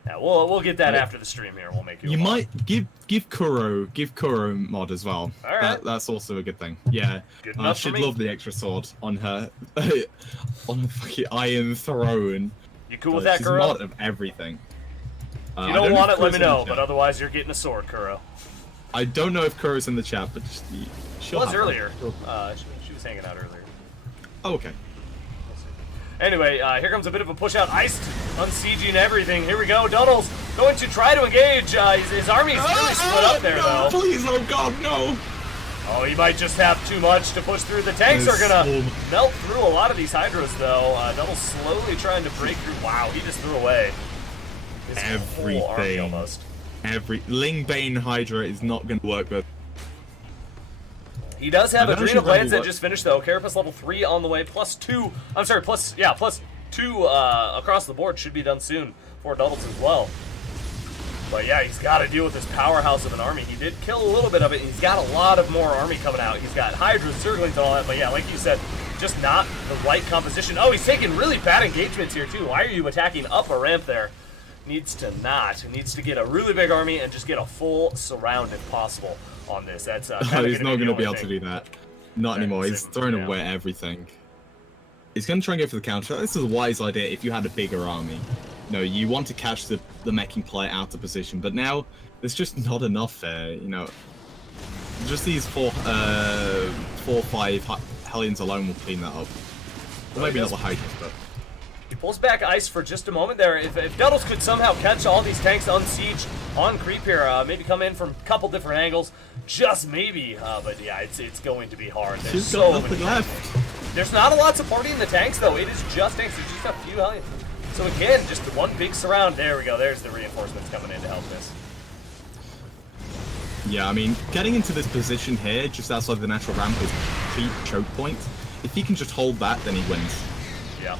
Yeah, we'll get that after the stream here. We'll make you. You might give Kuro mod as well. All right. That's also a good thing. Yeah. Good enough for She'd me. love the extra sword on her on her fucking iron throne. You cool with that, She's Kuro? a mod of everything. If you I don't know want if it, let me Kuro's in the know. chat. But otherwise, you're getting a sword, Kuro. I don't know if Kuro's in the chat, but she'll Was have one. earlier. She'll- She was hanging out earlier. Oh, okay. Anyway, here comes a bit of a push out. Iced, unsieging everything. Here we go. Duttles going to try to engage. His army is really split up there, no, though. Please, oh god, no! Oh, he might just have too much to push through. The tanks are There's gonna so- melt through a lot of these Hydras, though. Duttles slowly trying to break through. Wow, he just threw away his whole army Everything. almost. Lingbane Hydra is not going to work with. He does have I don't Adrenal actually Glands that remember just finished, though. Carapace level 3 on the way. +2. I'm sorry, plus 2 across the board. Should be done soon for Duttles as well. But yeah, he's got to deal with this powerhouse of an army. He did kill a little bit of it. He's got a lot of more army coming out. He's got Hydras, Zerglings, and all that. But yeah, like you said, just not the right composition. Oh, he's taking really bad engagements here, too. Why are you attacking up a ramp there? Needs to not. He needs to get a really big army and just get a full surround if possible on this. That's He's not going to be able to do that. Not anymore. He's throwing yeah. away everything. He's going to try and go for the counter. This is a wise idea if you had a bigger army. No, you want to catch the meching player out of position, but now there's just not enough there. You know, just these 4 or 5 Hellions alone will clean that up. Well, maybe not the Hydras, but. He pulls back Ice for just a moment there. If Duttles could somehow catch all these tanks on siege, on creep here, maybe come in from a couple different angles, just maybe. But yeah, it's going to be hard. There's She's so got many nothing left. There's not a lot supporting the tanks, though. It is just tanks. It's just a few Hellions. So again, just one big surround. There we go. There's the reinforcements coming in to help this. Yeah, I mean, getting into this position here, just outside the natural ramp, is a cheap choke point. If he can just hold that, then he wins. Yeah.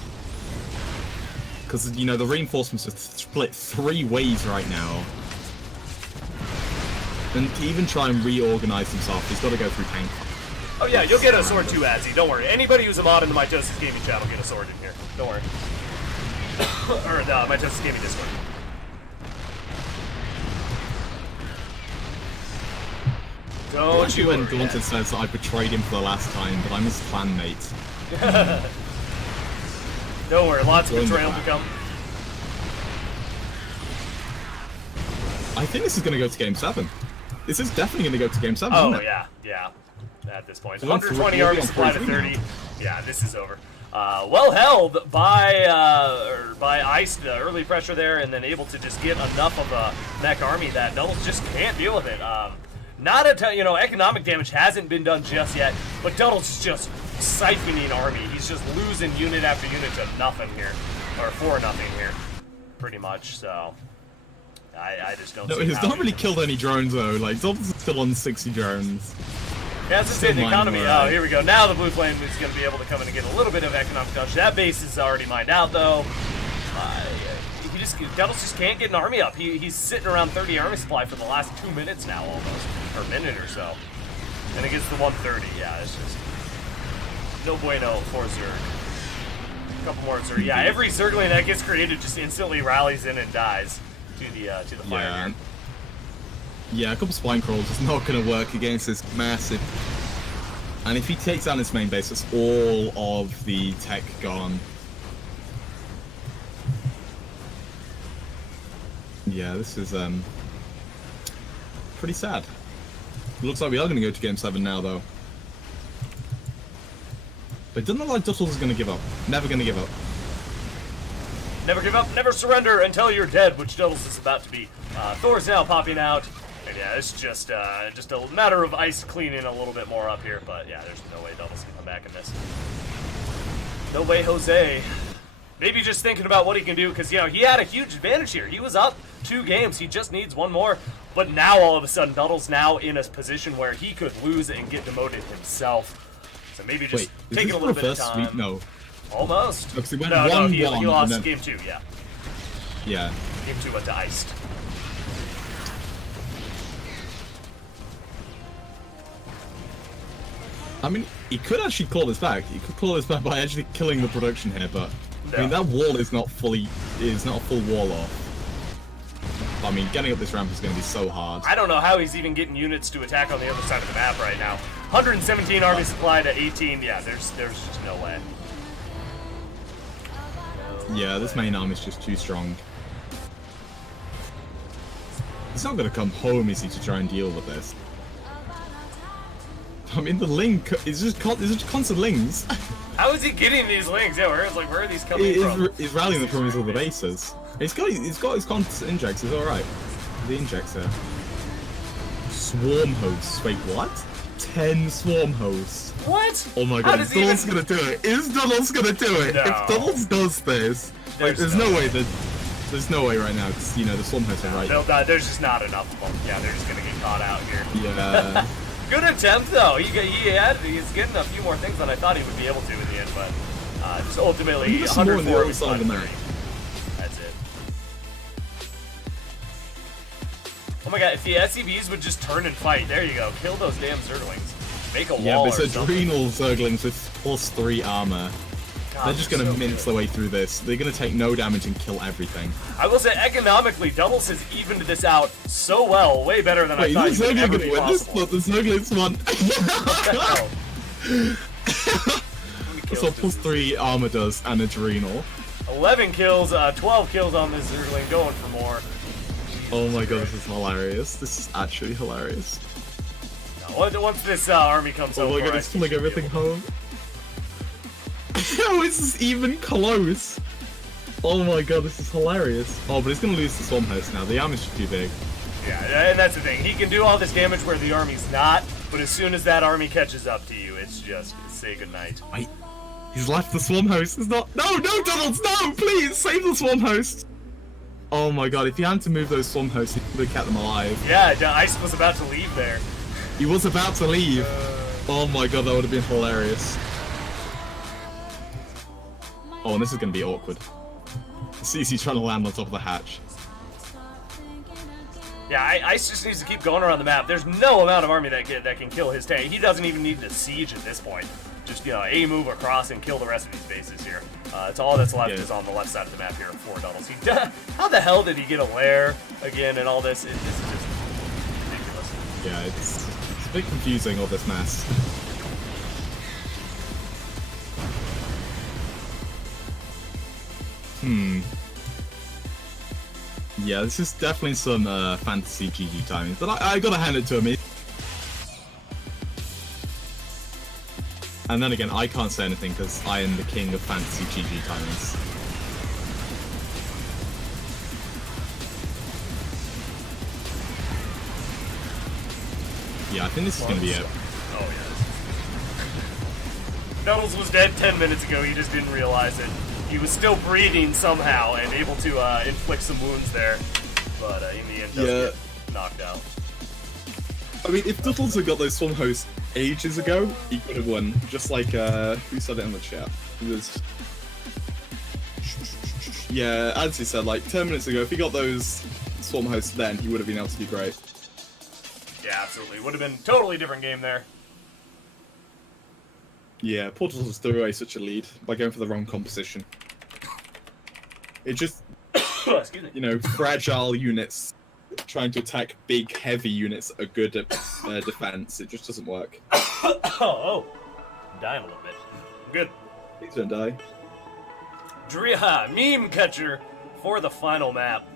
Because, you know, the reinforcements are split 3 ways right now. And to even try and reorganize himself, he's got to go through tank. Oh yeah, you'll get a sword too, Azzy. Don't worry. Anybody who's a mod in the Mitosis Gaming chat will get a sword in here. Don't worry. Or the Mitosis Gaming Discord. Don't you when worry, Daunted says that I betrayed him for the last time, but I'm his clanmate. Don't worry, lots of Join the betrayal to pack. come. I think this is going to go to Game 7. This is definitely going to go to Game 7, Oh isn't it? yeah. At this point, We're on 120 we'll army be on supply to 43 30. Yeah, this is over. Well held by Ice, the early pressure there, and then able to just get enough of a mech army that Duttles just can't deal with it. Not a ton, economic damage hasn't been done just yet, but Duttles is just siphoning army. He's just losing unit after unit to nothing here, or for nothing here, pretty much. So I just don't. No, see he's how not he really can- killed any drones though. Like, Daunted is still on 60 drones. Yeah, it's Still the mine economy. more, Oh, here we go. Now the blue flame is going to be able to come in and get a little bit of economic damage. That base is already mined out, though. Duttles just can't get an army up. He's sitting around 30 army supply for the last 2 minutes now, almost, or a minute or so. And it gets to 130. Yeah, it's just no bueno for Zerg. A couple more Zerg. Yeah, every Zergling that gets created just instantly rallies in and dies to the fire. Yeah. here. Yeah, a couple spine crawls is not going to work against this massive. And if he takes down his main base, it's all of the tech gone. Yeah, this is pretty sad. It looks like we are going to go to Game 7 now, though. But it doesn't look like Duttles is going to give up. Never going to give up. Never give up, never surrender until you're dead, which Duttles is about to be. Thor's now popping out. And yeah, it's just a matter of Ice cleaning a little bit more up here. But yeah, there's no way Duttles can come back in this. No way, Jose. maybe just thinking about what he can do, because, you know, he had a huge advantage here. He was up 2 games. He just needs 1 more. But now, all of a sudden, Duttles now in a position where he could lose and get demoted himself. So maybe just taking a little bit of time. Sweep? No. Almost. Because he went No, 1-1. he lost then... game 2, yeah. Yeah. Game 2 went to iced. I mean, he could actually claw this back. He could claw this back by actually killing the production here, but No. I mean that wall is not a full wall off. I mean, getting up this ramp is going to be so hard. I don't know how he's even getting units to attack on the other side of the map right now. 117 army supply to 18. Yeah, there's just no way. Yeah, this main arm is just too strong. He's not going to come home easy to try and deal with this. I mean, the link is just constant lings. How is he getting these links? Yeah, where are these coming from? He's rallying them from his other bases. He's got his constant injects. It's all right. The injects here. Swarm hosts. Wait, what? 10 swarm hosts. What? Oh my god, is Duttles gonna do it? Is Duttles gonna do it? No. If Duttles does this, there's no way that. There's no way right now, because, you know, the swarm hosts are right. There's just not enough of them. Yeah, they're just gonna get caught out here. Yeah. Good attempt, though. He's getting a few more things than I thought he would be able to in the end, but just ultimately, There's some more on the 104 other side of the map. That's it. Oh my god, if the SCVs would just turn and fight, there you go. Kill those damn Zerglings. Make a wall Yeah, or but it's something. adrenal Zerglings with +3 armor. God, They're just gonna so mince good. their way through this. They're gonna take no damage and kill everything. I will say, economically, Duttles has evened this out so well, way better than Wait, I is thought the he would ever Zergling be gonna win this? possible. Look, the Zerglings won. That's what +3 armor does, and adrenal. 11 kills, 12 kills on this Zergling, going for more. Oh my god, this is hilarious. This is actually hilarious. Once this army comes Oh over, my god, I it's think pulling he'll be everything able home. How is this even close? Oh my god, this is hilarious. Oh, but he's gonna lose the Swarm Host now. The army's just too big. Yeah, and that's the thing. He can do all this damage where the army's not, but as soon as that army catches up to you, it's just say goodnight. Wait, he's left the Swarm Host. It's not. No, Duttles, no! Please save the Swarm Host. Oh my god, if he had to move those Swarm Hosts, he would have kept them alive. Yeah, Ice was about to leave there. He was about to leave. Oh my god, that would have been hilarious. Oh, and this is gonna be awkward. CC trying to land on top of the hatch. Yeah, Ice just needs to keep going around the map. There's no amount of army that can kill his tank. He doesn't even need to siege at this point. Just, you know, A move across and kill the rest of these bases here. It's all that's left is on the left side of the map here for Duttles. How the hell did he get a lair again and all this? This is just ridiculous. Yeah, it's a bit confusing, all this mess. Yeah, this is definitely some fantasy GG timing, but I gotta hand it to him. And then again, I can't say anything because I am the king of fantasy GG timings. Yeah, I think this is gonna be it. Oh, yeah. Duttles was dead 10 minutes ago, he just didn't realize it. He was still breathing somehow and able to inflict some wounds there, but in the end, does get knocked out. I mean, if Duttles had got those Swarm Hosts ages ago, he could have won. Just like, who said it in the chat? It was... Yeah, as he said, like, 10 minutes ago, if he got those Swarm Hosts then, he would have been able to do great. Yeah, absolutely. Would have been a totally different game there. Yeah, poor Duttles threw away such a lead by going for the wrong composition. It just, Excuse me. you know, fragile units trying to attack big, heavy units that are good at defense. It just doesn't work. Oh, I'm dying a little bit. I'm good. Please don't die. Drea, meme catcher for the final map.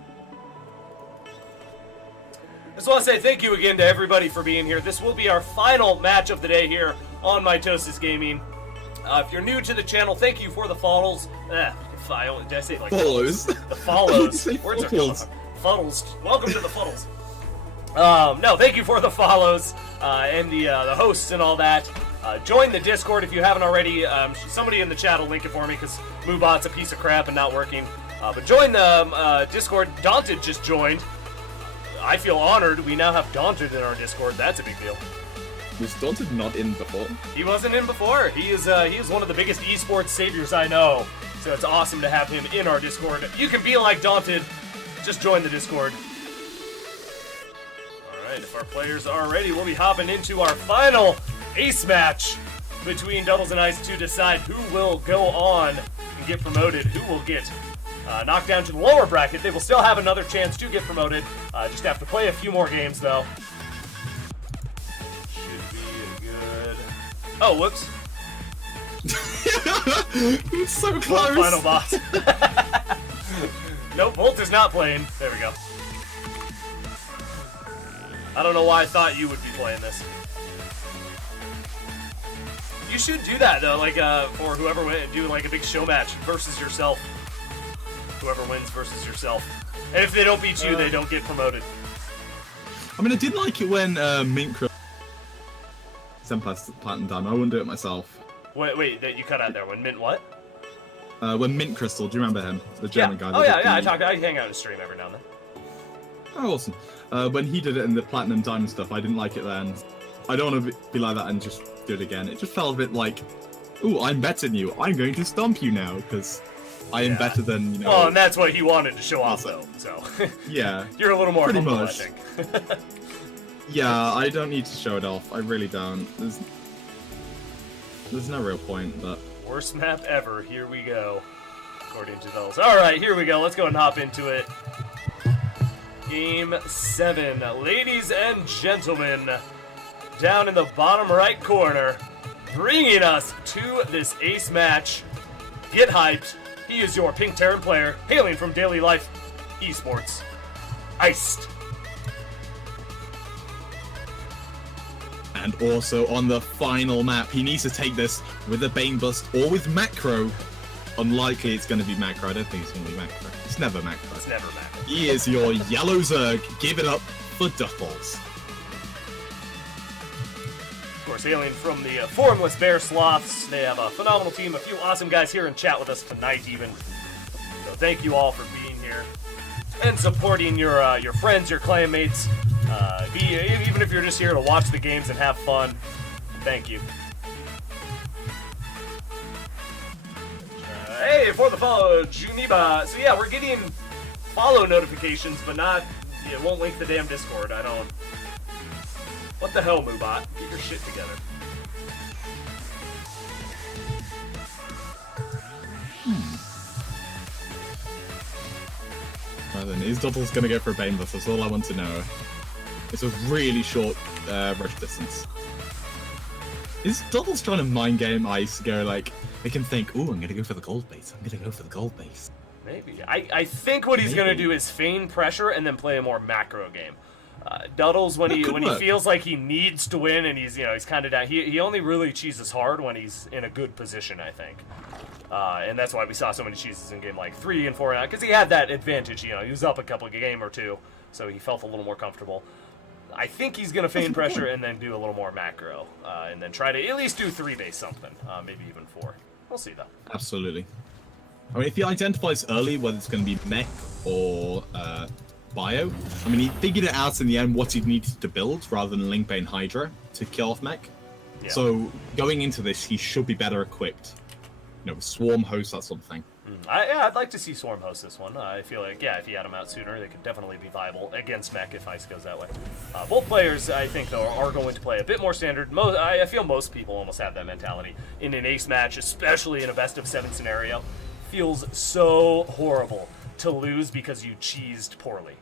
Just want to say thank you again to everybody for being here. This will be our final match of the day here on Mitosis Gaming. If you're new to the channel, thank you for the follows. Did I say like Follows? The follows. Say Words are fuddles. coming. Fuddles. Welcome to the fuddles. No, thank you for the follows and the hosts and all that. Join the Discord if you haven't already. Somebody in the chat will link it for me because Moobot's a piece of crap and not working. But join the Discord. Daunted just joined. I feel honored. We now have Daunted in our Discord. That's a big deal. Was Daunted not in before? He wasn't in before. He is one of the biggest esports saviors I know. So it's awesome to have him in our Discord. You can be like Daunted. Just join the Discord. Alright, if our players are ready, we'll be hopping into our final ace match between Duttles and Ice to decide who will go on and get promoted, who will get knocked down to the lower bracket. They will still have another chance to get promoted. Just have to play a few more games, though. Should be good. Oh, whoops. It's so close. Final boss. Nope, Volt is not playing. There we go. I don't know why I thought you would be playing this. You should do that, though, like, for whoever wins, do, like, a big show match versus yourself. Whoever wins versus yourself. And if they don't beat you, they don't get promoted. I mean, I did like it when Mint Crystal Senpai's Platinum Diamond. I wouldn't do it myself. Wait, that you cut out there. When Mint what? When Mint Crystal, do you remember him? The German guy. Oh, yeah, I hang out in stream every now and then. Oh, awesome. When he did it in the Platinum Diamond stuff, I didn't like it then. I don't want to be like that and just do it again. It just felt a bit like, ooh, I'm better than you. I'm going to stomp you now, because I am better than, you know... Oh, and that's what he wanted to show off, though, so... Yeah. You're a little more pretty humble, much. I think. Yeah, I don't need to show it off. I really don't. There's no real point, but... Worst map ever. Here we go. According to those. Alright, here we go. Let's go and hop into it. Game 7. Ladies and gentlemen, down in the bottom right corner, bringing us to this ace match. Get hyped. He is your Pink Terran player, hailing from Daily Life Esports. Iced. And also on the final map, he needs to take this with a Bane Bust or with Macro. Unlikely it's going to be Macro. I don't think it's going to be Macro. It's never Macro. It's never Macro. He is your yellow Zerg. Give it up for Duttles. Of course, hailing from the Formless Bear Sloths. They have a phenomenal team, a few awesome guys here in chat with us tonight even. So thank you all for being here and supporting your friends, your clanmates. Even if you're just here to watch the games and have fun, thank you. Hey, for the follow, Juniba. So yeah, we're getting follow notifications, but not, it won't link the damn Discord. I don't... What the hell, Moobot? Get your shit together. Right then, is Duttles going to go for a Bane Bust? That's all I want to know. It's a really short rush distance. Is Duttles trying to mind game Ice to go like, they can think, ooh, I'm going to go for the gold base. I'm going to go for the gold base. Maybe. I think what he's going to do is feign pressure and then play a more macro game. Duttles, when he feels like he needs to win and he's kind of down, he only really cheeses hard when he's in a good position, I think. And that's why we saw so many cheeses in game like 3 and 4, because he had that advantage. He was up a couple game or two, so he felt a little more comfortable. I think he's going to feign pressure and then do a little more macro, and then try to at least do 3-base something, maybe even 4. We'll see, though. Absolutely. I mean, if he identifies early whether it's going to be mech or bio, I mean, he figured it out in the end what he needed to build rather than Linkbane Hydra to kill off mech. Yeah. So going into this, he should be better equipped. Swarm host, that sort of thing. I'd like to see Swarm host this one. I feel like, if he had him out sooner, they could definitely be viable against mech if Ice goes that way. Both players, I think, though, are going to play a bit more standard. I feel most people almost have that mentality. In an ace match, especially in a best-of-7 scenario, feels so horrible to lose because you cheesed poorly.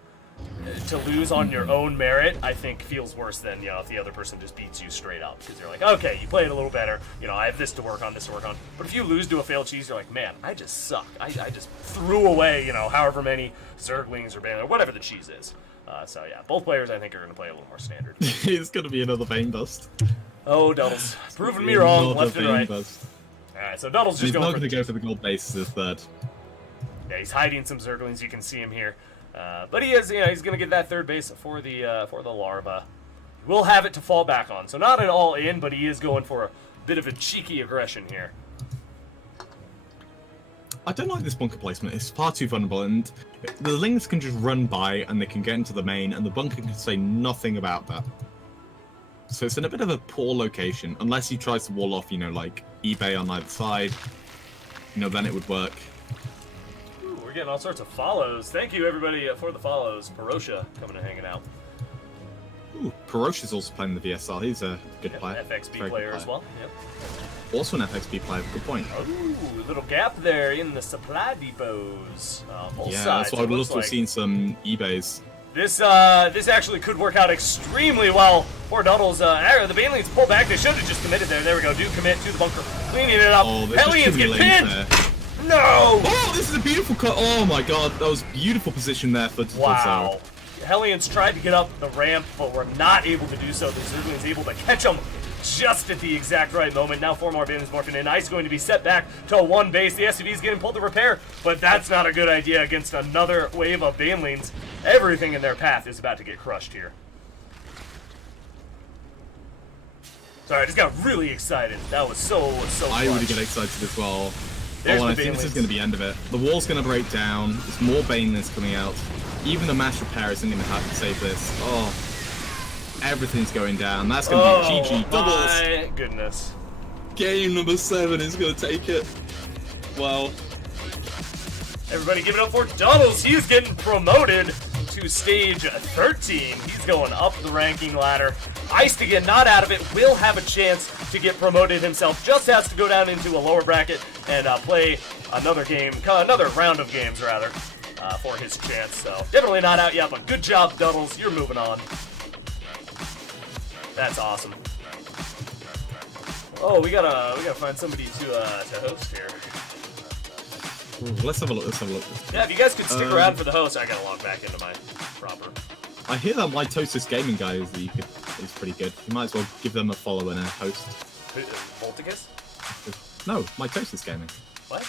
To lose on your own merit, I think, feels worse than, if the other person just beats you straight up. Because you're like, okay, you played a little better, I have this to work on, this to work on. But if you lose to a failed cheese, you're like, man, I just suck. I just threw away, however many Zerglings or Bane, or whatever the cheese is. So yeah, both players, I think, are going to play a little more standard. It's going to be another Bane Bust. Oh, Duttles. Proving me wrong, left and right. Alright, so Duttles just going for the... He's not going to go for the gold base as third. Yeah, he's hiding some Zerglings. You can see him here. But he is, he's going to get that third base for the larva. We'll have it to fall back on. So not an all-in, but he is going for a bit of a cheeky aggression here. I don't like this bunker placement. It's far too vulnerable, and the Lings can just run by and they can get into the main, and the bunker can say nothing about that. So it's in a bit of a poor location, unless he tries to wall off, you know, like eBay on either side. You know, then it would work. Ooh, we're getting all sorts of follows. Thank you, everybody, for the follows. Parosha coming and hanging out. Ooh, Parosh is also playing the VSL. He's a good player. FXB player as well. Yep. Also an FXB player. Good point. Ooh, little gap there in the supply depots. Both Yeah, sides, that's why I would it love looks to have like. seen some eBays. This actually could work out extremely well for Duttles. The Banelings pull back. They should have just committed there. There we go. Do commit to the bunker. Cleaning it up. Oh, there's Hellions just too get many pinned. lanes there. No! Oh, this is a beautiful cut. Oh my god, that was beautiful position there for Wow. Hellions tried to get up the ramp, but were not able to do so. The Zerglings able to catch them just at the exact right moment. Now 4 more Banelings morphing in. Ice going to be set back to 1 base. The SCV is getting pulled to repair, but that's not a good idea against another wave of Banelings. Everything in their path is about to get crushed here. Sorry, I just got really excited. That was so I clutch. really get excited as well. There's Oh, and I the think this is Banelings. going to be the end of it. The wall's going to break down. There's more Banelings coming out. Even the mass repair isn't going to have to save this. Oh, everything's going down. That's going to be GG. Doubles. My goodness. Game number 7 is going to take it. Well, Everybody give it up for Duttles. He's getting promoted to stage 13. He's going up the ranking ladder. Iced again, not out of it, will have a chance to get promoted himself. Just has to go down into a lower bracket and play another game, another round of games rather, for his chance. So definitely not out yet, but good job, Duttles. You're moving on. That's awesome. Oh, we gotta find somebody to host here. let's have a look. Let's have a look. Yeah, if you guys could stick around for the host, I gotta log back into my proper. I hear that Mitosis Gaming guy is pretty good. You might as well give them a follow and a host. Voltacus? No, Mitosis Gaming. What?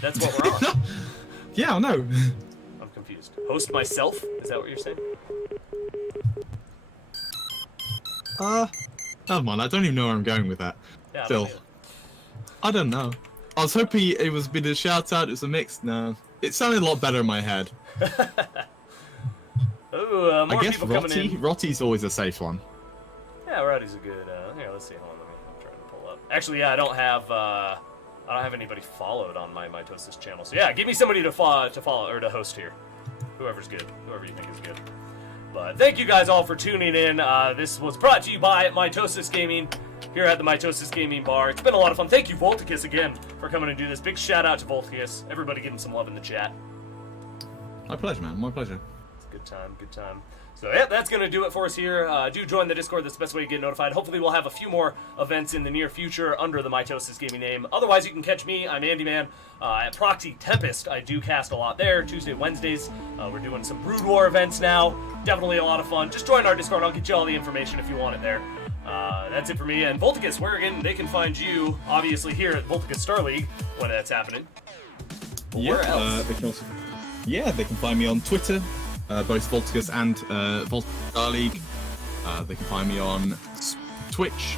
That's what we're on. Yeah, I know. I'm confused. Host myself? Is that what you're saying? Never mind. I don't even know where I'm going with that. Yeah, Phil. I don't know. I was hoping it was been a shout out. It was a mix. No, it sounded a lot better in my head. Ooh, more I guess people coming in. Rotti's always a safe one. Yeah, Roddy's a good. Here, let's see. Hold on, I'm trying to pull up. Actually, yeah, I don't have anybody followed on my Mitosis channel. So yeah, give me somebody to follow or to host here. Whoever's good, whoever you think is good. But thank you guys all for tuning in. This was brought to you by Mitosis Gaming here at the Mitosis Gaming Bar. It's been a lot of fun. Thank you, Voltacus, again, for coming and do this. Big shout out to Voltacus. Everybody give him some love in the chat. My pleasure, man. My pleasure. It's a good time, good time. So yeah, that's going to do it for us here. Do join the Discord. That's the best way to get notified. Hopefully we'll have a few more events in the near future under the Mitosis Gaming name. Otherwise, you can catch me. I'm Andyman at Proxy Tempest. I do cast a lot there, Tuesday, Wednesdays. We're doing some Brood War events now. Definitely a lot of fun. Just join our Discord. I'll get you all the information if you want it there. That's it for me. And Voltacus, where again they can find you, obviously here at Voltacus Star League when that's happening. Where else? They can find me on Twitter, both Voltacus and Voltacus Star League. They can find me on Twitch,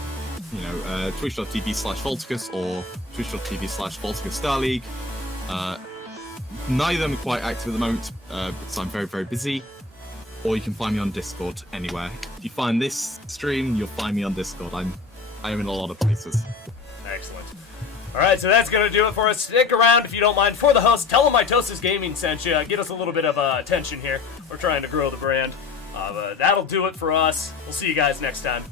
twitch.tv/Voltacus or twitch.tv/Voltacus Star League. Neither of them are quite active at the moment because I'm very, very busy. Or you can find me on Discord anywhere. If you find this stream, you'll find me on Discord. I am in a lot of places. Excellent. Alright, so that's going to do it for us. Stick around if you don't mind for the host. Tell them Mitosis Gaming sent you. Get us a little bit of attention here. We're trying to grow the brand. That'll do it for us. We'll see you guys next time.